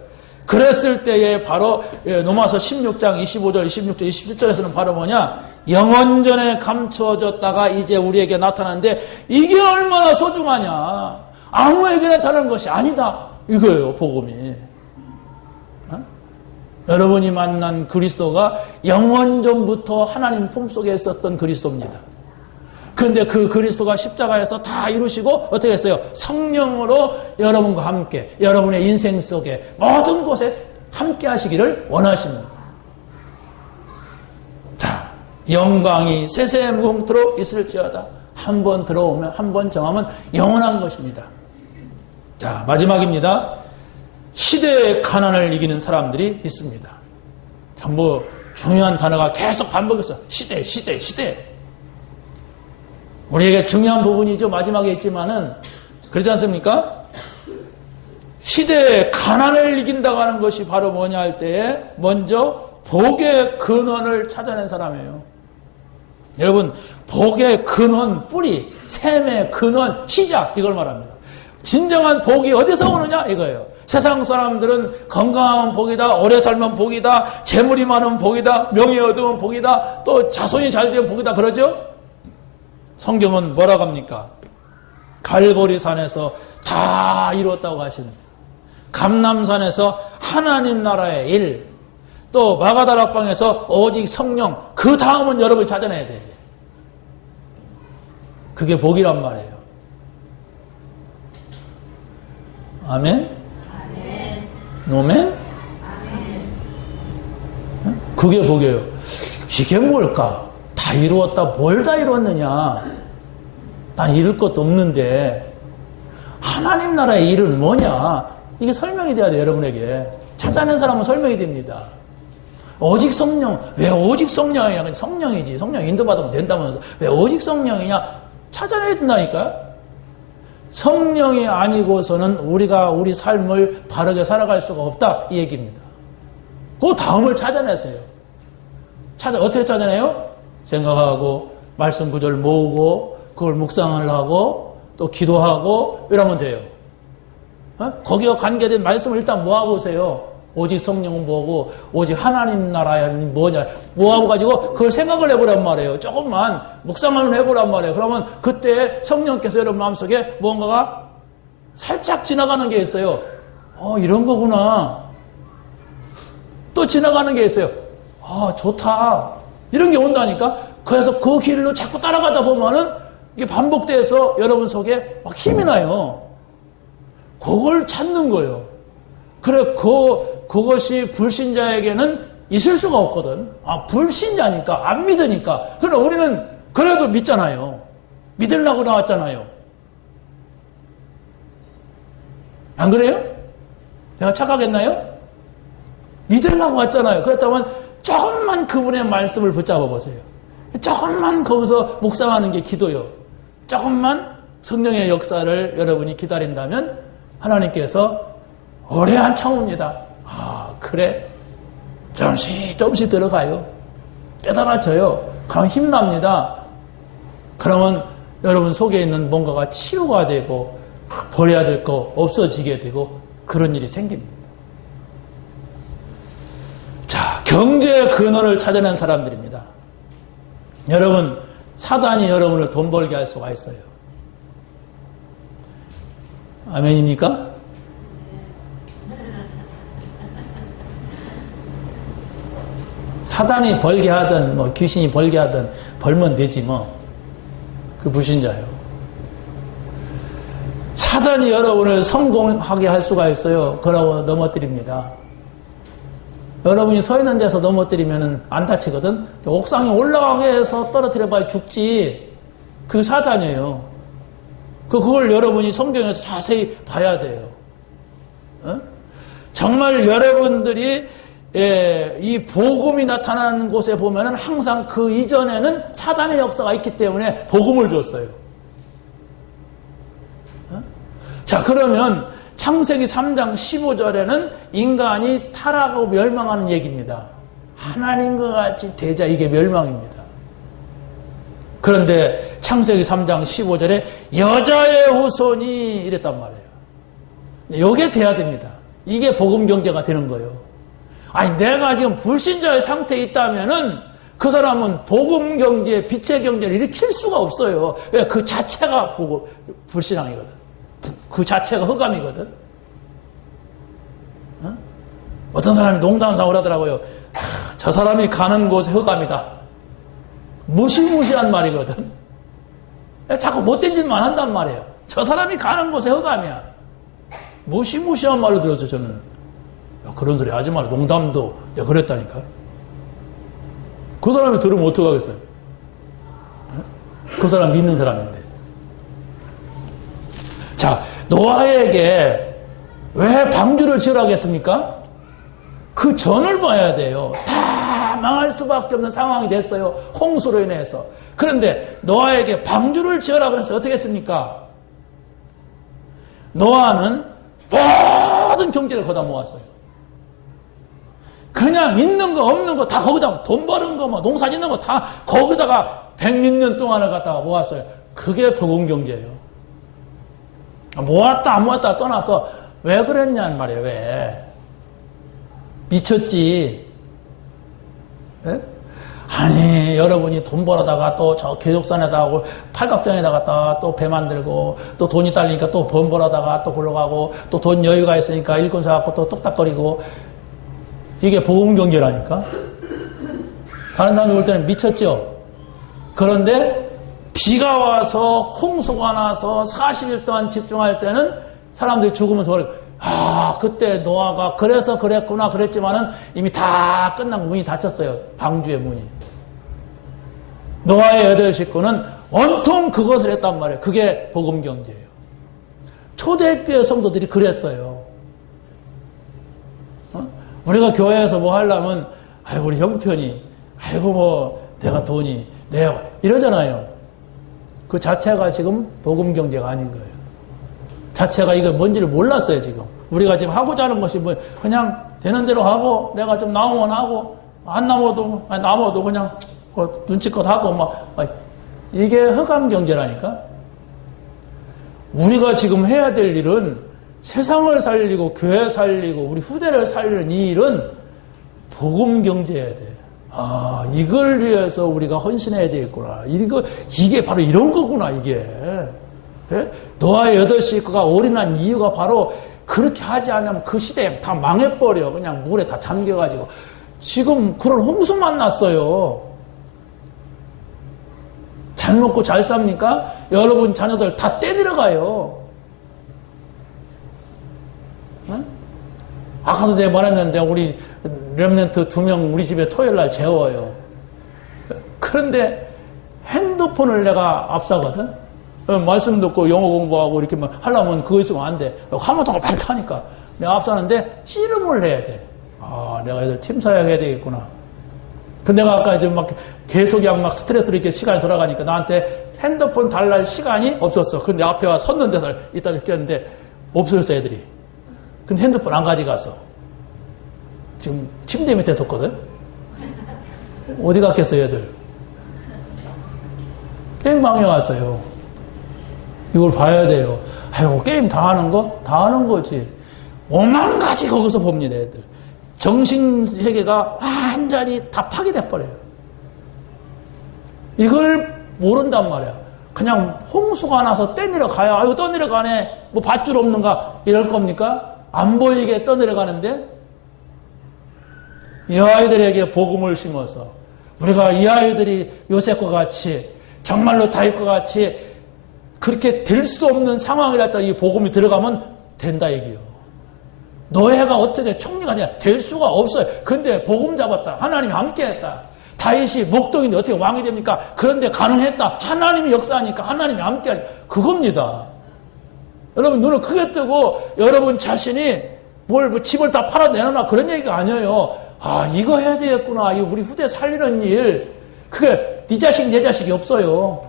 그랬을 때에 바로 로마서 16장 25절, 26절, 27절에서는 바로 뭐냐? 영원전에 감추어졌다가 이제 우리에게 나타나는데, 이게 얼마나 소중하냐? 아무에게 나타나는 것이 아니다. 이거예요, 복음이. 여러분이 만난 그리스도가 영원전부터 하나님 품속에 있었던 그리스도입니다. 그런데 그 그리스도가 십자가에서 다 이루시고 어떻게 했어요? 성령으로 여러분과 함께 여러분의 인생 속에 모든 곳에 함께 하시기를 원하십니다. 자, 영광이 세세무궁토록 있을지어다. 한 번 들어오면, 한 번 정하면 영원한 것입니다. 자, 마지막입니다. 시대의 가난을 이기는 사람들이 있습니다. 전부 중요한 단어가 계속 반복해서 시대, 시대, 시대. 우리에게 중요한 부분이죠. 마지막에 있지만은 그렇지 않습니까? 시대의 가난을 이긴다고 하는 것이 바로 뭐냐 할 때에 먼저 복의 근원을 찾아낸 사람이에요. 여러분, 복의 근원, 뿌리, 샘의 근원, 시작, 이걸 말합니다. 진정한 복이 어디서 오느냐 이거예요. 세상 사람들은 건강한 복이다, 오래 살면 복이다, 재물이 많으면 복이다, 명예 얻으면 복이다, 또 자손이 잘 되면 복이다 그러죠? 성경은 뭐라고 합니까? 갈보리산에서 다 이루었다고 하신, 감람산에서 하나님 나라의 일, 또 마가다락방에서 오직 성령, 그 다음은 여러분이 찾아내야 돼요. 그게 복이란 말이에요. 아멘? 아멘. 노멘? 아멘. 그게 복이에요. 이게 뭘까? 다 이루었다. 뭘 다 이루었느냐? 난 이룰 것도 없는데 하나님 나라의 일은 뭐냐? 이게 설명이 돼야 돼요. 여러분에게. 찾아낸 사람은 설명이 됩니다. 오직 성령. 왜 오직 성령이냐? 성령이지. 성령 인도받으면 된다면서 왜 오직 성령이냐? 찾아내야 된다니까요. 성령이 아니고서는 우리가 우리 삶을 바르게 살아갈 수가 없다 이 얘기입니다. 그 다음을 찾아내세요. 어떻게 찾아내요? 생각하고 말씀 구절 모으고 그걸 묵상을 하고 또 기도하고 이러면 돼요. 거기와 관계된 말씀을 일단 모아보세요. 오직 성령은 뭐고 오직 하나님 나라는 뭐냐 모아가지고 그걸 생각을 해보란 말이에요. 조금만 묵상을 해보란 말이에요. 그러면 그때 성령께서 여러분 마음속에 뭔가가 살짝 지나가는 게 있어요. 이런 거구나. 또 지나가는 게 있어요. 좋다. 이런 게 온다니까. 그래서 그 길로 자꾸 따라가다 보면은 이게 반복돼서 여러분 속에 막 힘이 나요. 그걸 찾는 거예요. 그래, 그것이 불신자에게는 있을 수가 없거든. 불신자니까, 안 믿으니까. 그러나 우리는 그래도 믿잖아요. 믿으려고 나왔잖아요. 안 그래요? 내가 착각했나요? 믿으려고 왔잖아요. 그렇다면 조금만 그분의 말씀을 붙잡아 보세요. 조금만 거기서 묵상하는 게 기도요. 조금만 성령의 역사를 여러분이 기다린다면 하나님께서 오래 안 참습니다. 그래. 조금씩 들어가요. 깨달아져요. 그럼 힘납니다. 그러면 여러분 속에 있는 뭔가가 치유가 되고 버려야 될 거 없어지게 되고 그런 일이 생깁니다. 자, 경제의 근원을 찾아낸 사람들입니다. 여러분, 사단이 여러분을 돈 벌게 할 수가 있어요. 아멘입니까? 사단이 벌게 하든 귀신이 벌게 하든 벌면 되지 뭐. 그 불신자예요. 사단이 여러분을 성공하게 할 수가 있어요. 그러고 넘어뜨립니다. 여러분이 서 있는 데서 넘어뜨리면 안 다치거든. 옥상에 올라가게 해서 떨어뜨려봐야 죽지. 그 사단이에요. 그걸 여러분이 성경에서 자세히 봐야 돼요. 정말 여러분들이 이 복음이 나타나는 곳에 보면은 항상 그 이전에는 사단의 역사가 있기 때문에 복음을 줬어요. 자, 그러면 창세기 3장 15절에는 인간이 타락하고 멸망하는 얘기입니다. 하나님과 같이 되자, 이게 멸망입니다. 그런데 창세기 3장 15절에 여자의 후손이 이랬단 말이에요. 이게 돼야 됩니다. 이게 복음 경제가 되는 거예요. 내가 지금 불신자의 상태에 있다면은 그 사람은 복음 경제, 빛의 경제를 일으킬 수가 없어요. 왜? 그 자체가 불신앙이거든. 그 자체가 흑암이거든. 어떤 사람이 농담삼으로 하더라고요. 저 사람이 가는 곳에 흑암이다. 무시무시한 말이거든. 자꾸 못된 짓만 한단 말이에요. 저 사람이 가는 곳에 흑암이야. 무시무시한 말로 들었어요, 저는. 야, 그런 소리 하지 마라. 농담도 내가 그랬다니까. 그 사람이 들으면 어떡하겠어요? 그 사람 믿는 사람인데. 자, 노아에게 왜 방주를 지으라고 했습니까? 그 전을 봐야 돼요. 다 망할 수밖에 없는 상황이 됐어요. 홍수로 인해서. 그런데 노아에게 방주를 지으라고 그래서 어떻게 했습니까? 노아는 모든 경제를 거다 모았어요. 그냥 있는 거 없는 거 다 거기다, 돈 버는 거 뭐 농사 짓는 거 다 거기다가 106년 동안을 갖다가 모았어요. 그게 복음 경제예요. 모았다 안 모았다 떠나서 왜 그랬냐는 말이에요. 왜? 미쳤지. 예? 아니, 여러분이 돈 벌어다가 또 저 계족산에다 하고 팔각정에다가 또 배 만들고 또 돈이 딸리니까 또 번 벌어다가 또 굴러가고 또 돈 여유가 있으니까 일꾼 사갖고 또 뚝딱거리고 이게 복음 경제라니까. 다른 사람들 볼 때는 미쳤죠. 그런데 비가 와서 홍수가 나서 40일 동안 집중할 때는 사람들이 죽으면서 말해요. 아, 그때 노아가 그래서 그랬구나 그랬지만은 이미 다 끝난 문이 닫혔어요. 방주의 문이. 노아의 8 식구는 온통 그것을 했단 말이에요. 그게 복음 경제예요. 초대교회 성도들이 그랬어요. 우리가 교회에서 뭐 하려면 아이고 우리 형편이 아이고 뭐 내가 돈이 내가 이러잖아요. 그 자체가 지금 복음 경제가 아닌 거예요. 자체가 이거 뭔지를 몰랐어요. 지금 우리가 지금 하고자 하는 것이 뭐 그냥 되는 대로 하고 내가 좀 나오면 하고 안 남아도 남아도 그냥 눈치껏 하고 막 이게 흑암 경제라니까. 우리가 지금 해야 될 일은 세상을 살리고 교회 살리고 우리 후대를 살리는 이 일은 복음 경제여야 돼. 아, 이걸 위해서 우리가 헌신해야 되겠구나. 이게 바로 이런 거구나, 이게. 예? 노아의 8 식구가 올인한 이유가 바로 그렇게 하지 않으면 그 시대에 다 망해버려. 그냥 물에 다 잠겨가지고. 지금 그런 홍수 만났어요. 잘 먹고 잘 삽니까? 여러분 자녀들 다 떼내려가요. 응? 아까도 내가 말했는데 우리 렘넌트 2명 우리 집에 토요일날 재워요. 그런데 핸드폰을 내가 앞사거든. 말씀 듣고 영어 공부하고 이렇게 하려면 그거 있으면 안 돼. 화면통을 빨리 하니까 내가 앞사는데 씨름을 해야 돼. 아, 내가 애들 팀 사역해야 되겠구나. 근데 내가 아까 지금 막 계속 막 스트레스로 이렇게 시간이 돌아가니까 나한테 핸드폰 달랄 시간이 없었어. 근데 앞에 와 섰는데 이따 느꼈는데 없어졌어, 애들이. 근데 핸드폰 안 가져갔어. 지금 침대 밑에 뒀거든? 어디 갔겠어요, 애들? 게임방에 갔어요. 이걸 봐야 돼요. 아이고, 게임 다 하는 거? 다 하는 거지. 5만 가지 거기서 봅니다, 애들. 정신세계가 완전히 다 파괴돼버려요. 이걸 모른단 말이야. 그냥 홍수가 나서 떠내려가야, 아이고, 떠내려가네. 뭐 밧줄 없는가? 이럴 겁니까? 안 보이게 떠내려가는데? 이 아이들에게 복음을 심어서 우리가 이 아이들이 요셉과 같이 정말로 다윗과 같이 그렇게 될 수 없는 상황이랄까 이 복음이 들어가면 된다 얘기요. 노예가 어떻게 총리가 아니라 될 수가 없어요. 근데 복음 잡았다. 하나님이 함께했다. 다윗이 목동인데 어떻게 왕이 됩니까? 그런데 가능했다. 하나님이 역사하니까 하나님이 함께하니까 그겁니다. 여러분 눈을 크게 뜨고 여러분 자신이 뭐 집을 다 팔아 내놔 그런 얘기가 아니에요. 아, 이거 해야 되겠구나. 이거 우리 후대 살리는 일. 그게 네 자식 내 자식이 없어요.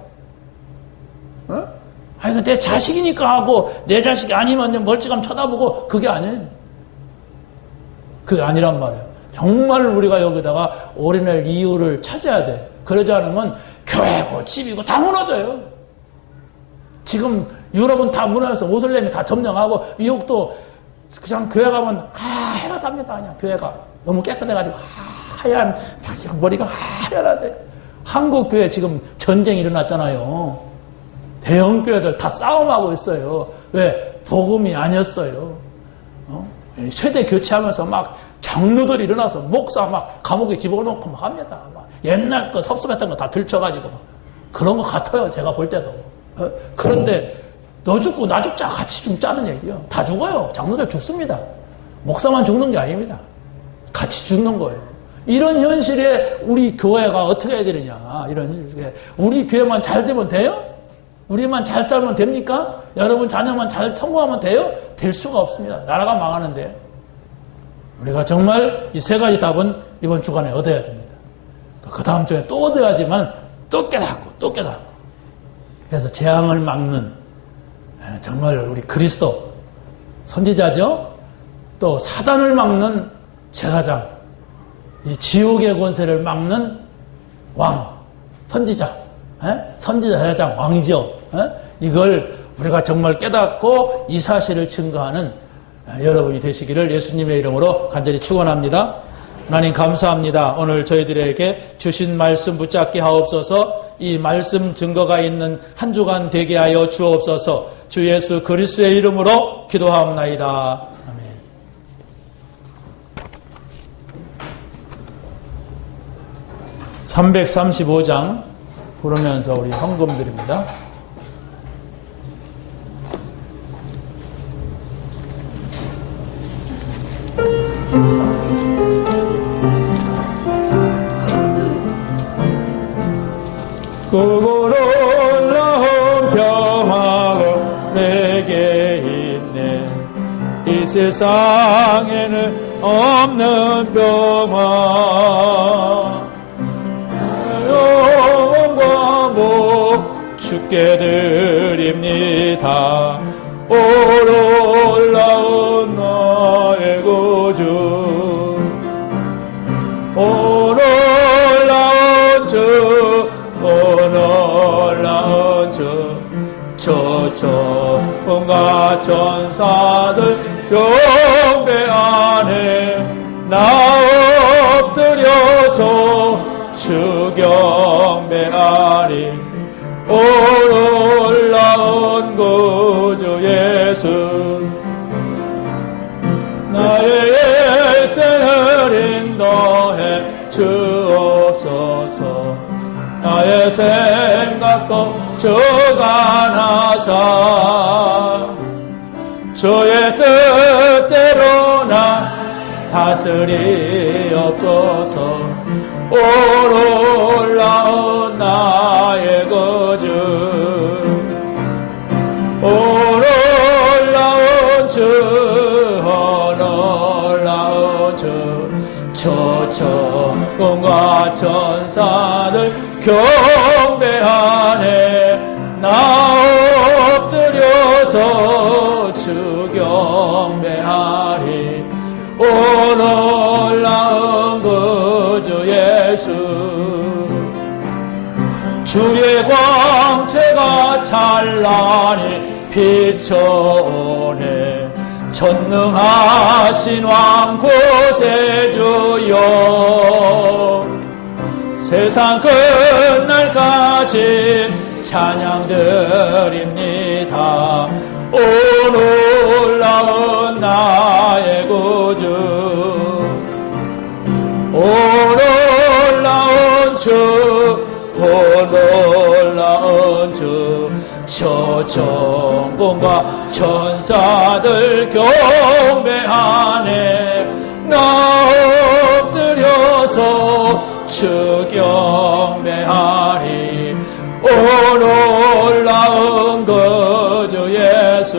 어? 아니 내 자식이니까 하고 내 자식이 아니면 멀찌감 쳐다보고 그게 아니에요. 그게 아니란 말이에요. 정말 우리가 여기다가 올인할 이유를 찾아야 돼. 그러지 않으면 교회고 집이고 다 무너져요. 지금 유럽은 다 무너져서 모슬렘이 다 점령하고 미국도 그냥 교회 가면 하얗답니다. 그냥 교회가 너무 깨끗해가지고 하얀 머리가 하얀하대. 한국 교회 지금 전쟁이 일어났잖아요. 대형 교회들 다 싸움하고 있어요. 왜? 복음이 아니었어요. 세대 교체하면서 막 장로들이 일어나서 목사 막 감옥에 집어넣고 막 합니다. 막 옛날 거 섭섭했던 거 다 들춰가지고 막 그런 것 같아요. 제가 볼 때도. 그런데 너 죽고 나 죽자 같이 죽자는 얘기요. 다 죽어요. 장로들 죽습니다. 목사만 죽는 게 아닙니다. 같이 죽는 거예요. 이런 현실에 우리 교회가 어떻게 해야 되느냐. 이런 현실에 우리 교회만 잘 되면 돼요? 우리만 잘 살면 됩니까? 여러분 자녀만 잘 성공하면 돼요? 될 수가 없습니다. 나라가 망하는데. 우리가 정말 이 세 가지 답은 이번 주간에 얻어야 됩니다. 그 다음 주에 또 얻어야지만 또 깨닫고. 그래서 재앙을 막는 정말 우리 그리스도 선지자죠. 또 사단을 막는 제사장, 이 지옥의 권세를 막는 왕, 선지자, 선지자, 제사장, 왕이죠. 이걸 우리가 정말 깨닫고 이 사실을 증거하는 여러분이 되시기를 예수님의 이름으로 간절히 축원합니다. 하나님 감사합니다. 오늘 저희들에게 주신 말씀 붙잡게 하옵소서. 이 말씀 증거가 있는 한 주간 되게 하여 주옵소서. 주 예수 그리스도의 이름으로 기도하옵나이다. 아멘. 335장 부르면서 우리 헌금 드립니다. 크고 놀라운 평화가 내게 있네. 이 세상에는 없는 평화. 영혼과 목 주께 드립니다. 올라온 나의 구주, 올라온 주, 올라온 주. 온갖 전사들 경배하네. 나 엎드려서 주 경배하리. 올라온 구주 예수, 나의 일생을 인도해 주옵소서. 나의 생각도 주관하사 주의 뜻대로 나 다스리옵소서. 올라온 나의 구주, 올라온 주, 올라온 주. 온갖 전사들 경배하네. 나 엎드려서 주 경배하리. 올라온 구주 예수, 주의 광채가 찬란히 비춰오네. 전능하신 왕 구세주여, 세상 끝날까지 찬양 드립니다. 올라온 나의 구주, 올라온 주, 올라온 주. 천군과 천사들 경배하네. 나 엎드려서 주 경배하리. 올라온 구주 예수.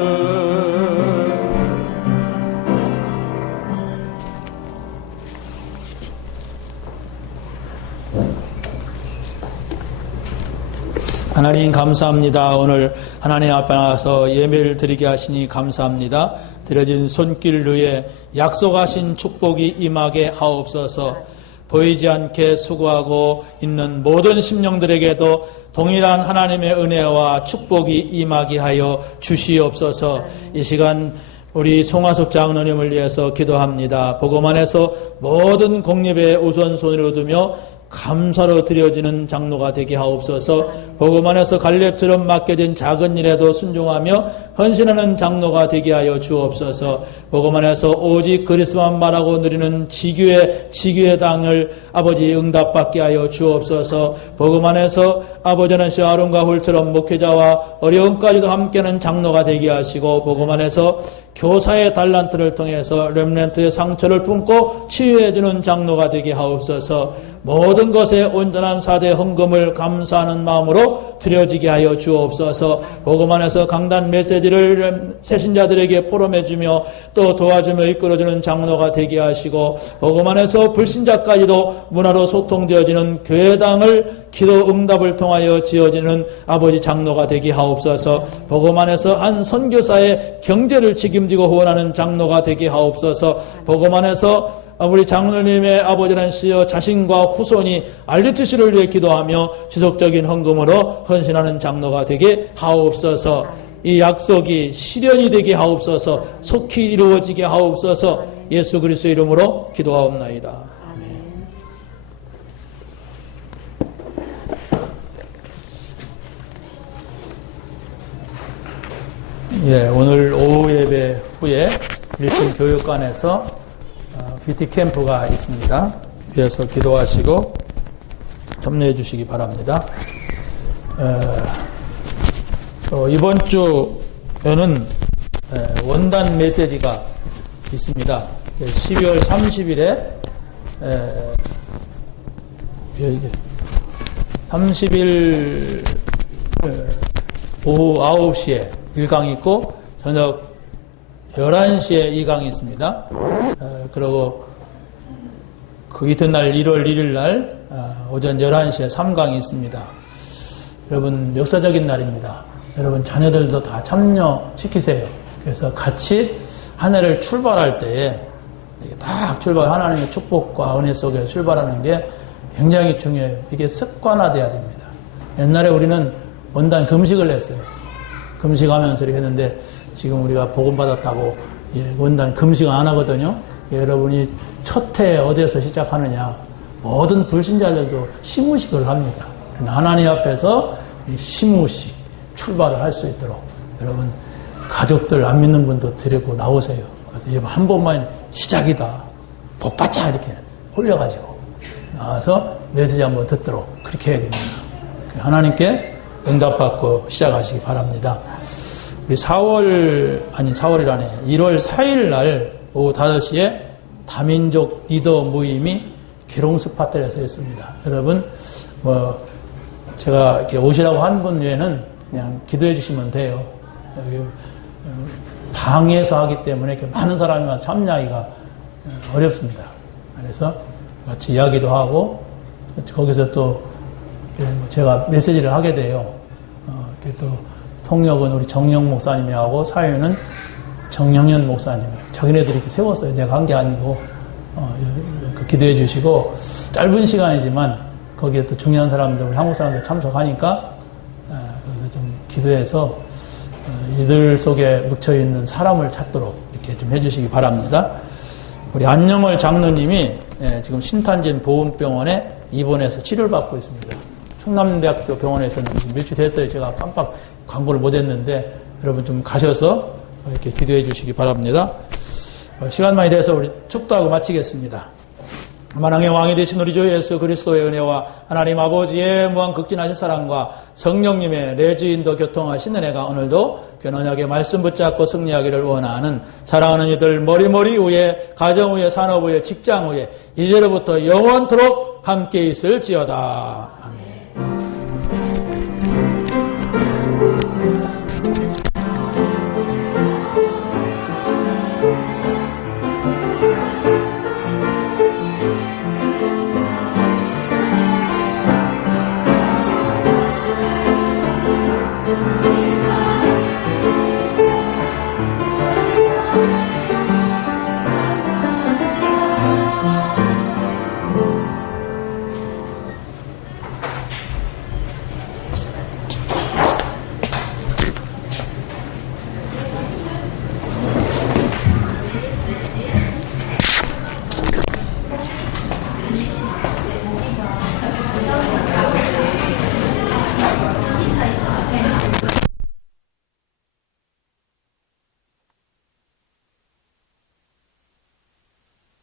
하나님 감사합니다. 오늘 하나님 앞에 나와서 예배를 드리게 하시니 감사합니다. 드려진 손길 위에 약속하신 축복이 임하게 하옵소서. 보이지 않게 수고하고 있는 모든 심령들에게도 동일한 하나님의 은혜와 축복이 임하게 하여 주시옵소서. 이 시간 우리 송하숙 장로님을 위해서 기도합니다. 복음 안에서 모든 공립에 우선순위로 두며 감사로 드려지는 장로가 되게 하옵소서. 복음 안에서 갈렙처럼 맡겨진 작은 일에도 순종하며 헌신하는 장로가 되게 하여 주옵소서. 복음 안에서 오직 그리스도만 말하고 누리는 지교의 당을 아버지 응답받게 하여 주옵소서. 복음 안에서 아버지는 아론과 훌처럼 목회자와 어려움까지도 함께하는 장로가 되게 하시고, 복음 안에서 교사의 달란트를 통해서 렘넌트의 상처를 품고 치유해주는 장로가 되게 하옵소서. 모든 것에 온전한 사대 헌금을 감사하는 마음으로 드려지게 하여 주옵소서. 복음 안에서 강단 메시지를 새신자들에게 포럼해주며 또 도와주며 이끌어주는 장로가 되게 하시고, 복음 안에서 불신자까지도 문화로 소통되어지는 교회당을 기도 응답을 통하여 지어지는 아버지 장로가 되게 하옵소서. 복음 안에서 한 선교사의 경제를 책임지고 후원하는 장로가 되게 하옵소서. 복음 안에서 우리 장로님의 아버지란 시여 자신과 후손이 알리트시를 위해 기도하며 지속적인 헌금으로 헌신하는 장로가 되게 하옵소서. 이 약속이 실현이 되게 하옵소서. 속히 이루어지게 하옵소서. 예수 그리스도의 이름으로 기도하옵나이다. 아멘. 예, 오늘 오후 예배 후에 1층 교육관에서 뷰티 캠프가 있습니다. 위에서 기도하시고 참여해 주시기 바랍니다. 이번 주에는 원단 메시지가 있습니다. 12월 30일에 30일 오후 9시에 1강이 있고 저녁 11시에 2강이 있습니다. 그리고 그 이튿날 1월 1일 날 오전 11시에 3강이 있습니다. 여러분 역사적인 날입니다. 여러분 자녀들도 다 참여시키세요. 그래서 같이 한 해를 출발할 때에 딱 하나님의 축복과 은혜 속에 출발하는 게 굉장히 중요해요. 이게 습관화돼야 됩니다. 옛날에 우리는 원단 금식을 했어요. 금식하면서 이렇게 했는데 지금 우리가 복음 받았다고 원단 금식 안 하거든요. 여러분이 첫 해 어디에서 시작하느냐? 모든 불신자들도 시무식을 합니다. 하나님 앞에서 시무식 출발을 할 수 있도록 여러분 가족들 안 믿는 분도 데리고 나오세요. 그래서 한 번만 시작이다. 복 받자 이렇게 홀려가지고 나와서 메시지 한번 듣도록 그렇게 해야 됩니다. 하나님께 응답받고 시작하시기 바랍니다. 우리 4월이라네. 1월 4일 날 오후 5시에 다민족 리더 모임이 기롱스파텔에서 있습니다. 여러분, 제가 이렇게 오시라고 한 분 외에는 그냥 기도해 주시면 돼요. 여기 방에서 하기 때문에 이렇게 많은 사람이 와서 참여하기가 어렵습니다. 그래서 같이 이야기도 하고, 거기서 또 제가 메시지를 하게 돼요. 이렇게 또 통역은 우리 정영 목사님이 하고 사회는 정영현 목사님이 자기네들이 이렇게 세웠어요. 내가 한 게 아니고 기도해 주시고 짧은 시간이지만 거기에 또 중요한 사람들 우리 한국 사람들 참석하니까 거기서 좀 기도해서 이들 속에 묻혀있는 사람을 찾도록 이렇게 좀 해주시기 바랍니다. 우리 안영월 장로님이 지금 신탄진 보훈병원에 입원해서 치료를 받고 있습니다. 충남대학교 병원에서는 며칠 됐어요. 제가 깜빡 광고를 못했는데 여러분 좀 가셔서 이렇게 기도해 주시기 바랍니다. 시간 많이 돼서 우리 축도하고 마치겠습니다. 만왕의 왕이 되신 우리 주 예수 그리스도의 은혜와 하나님 아버지의 무한 극진하신 사랑과 성령님의 내주인도 교통하신 은혜가 오늘도 견원하게 말씀 붙잡고 승리하기를 원하는 사랑하는 이들 머리머리 위에 가정 위에 산업 위에 직장 위에 이제로부터 영원토록 함께 있을지어다.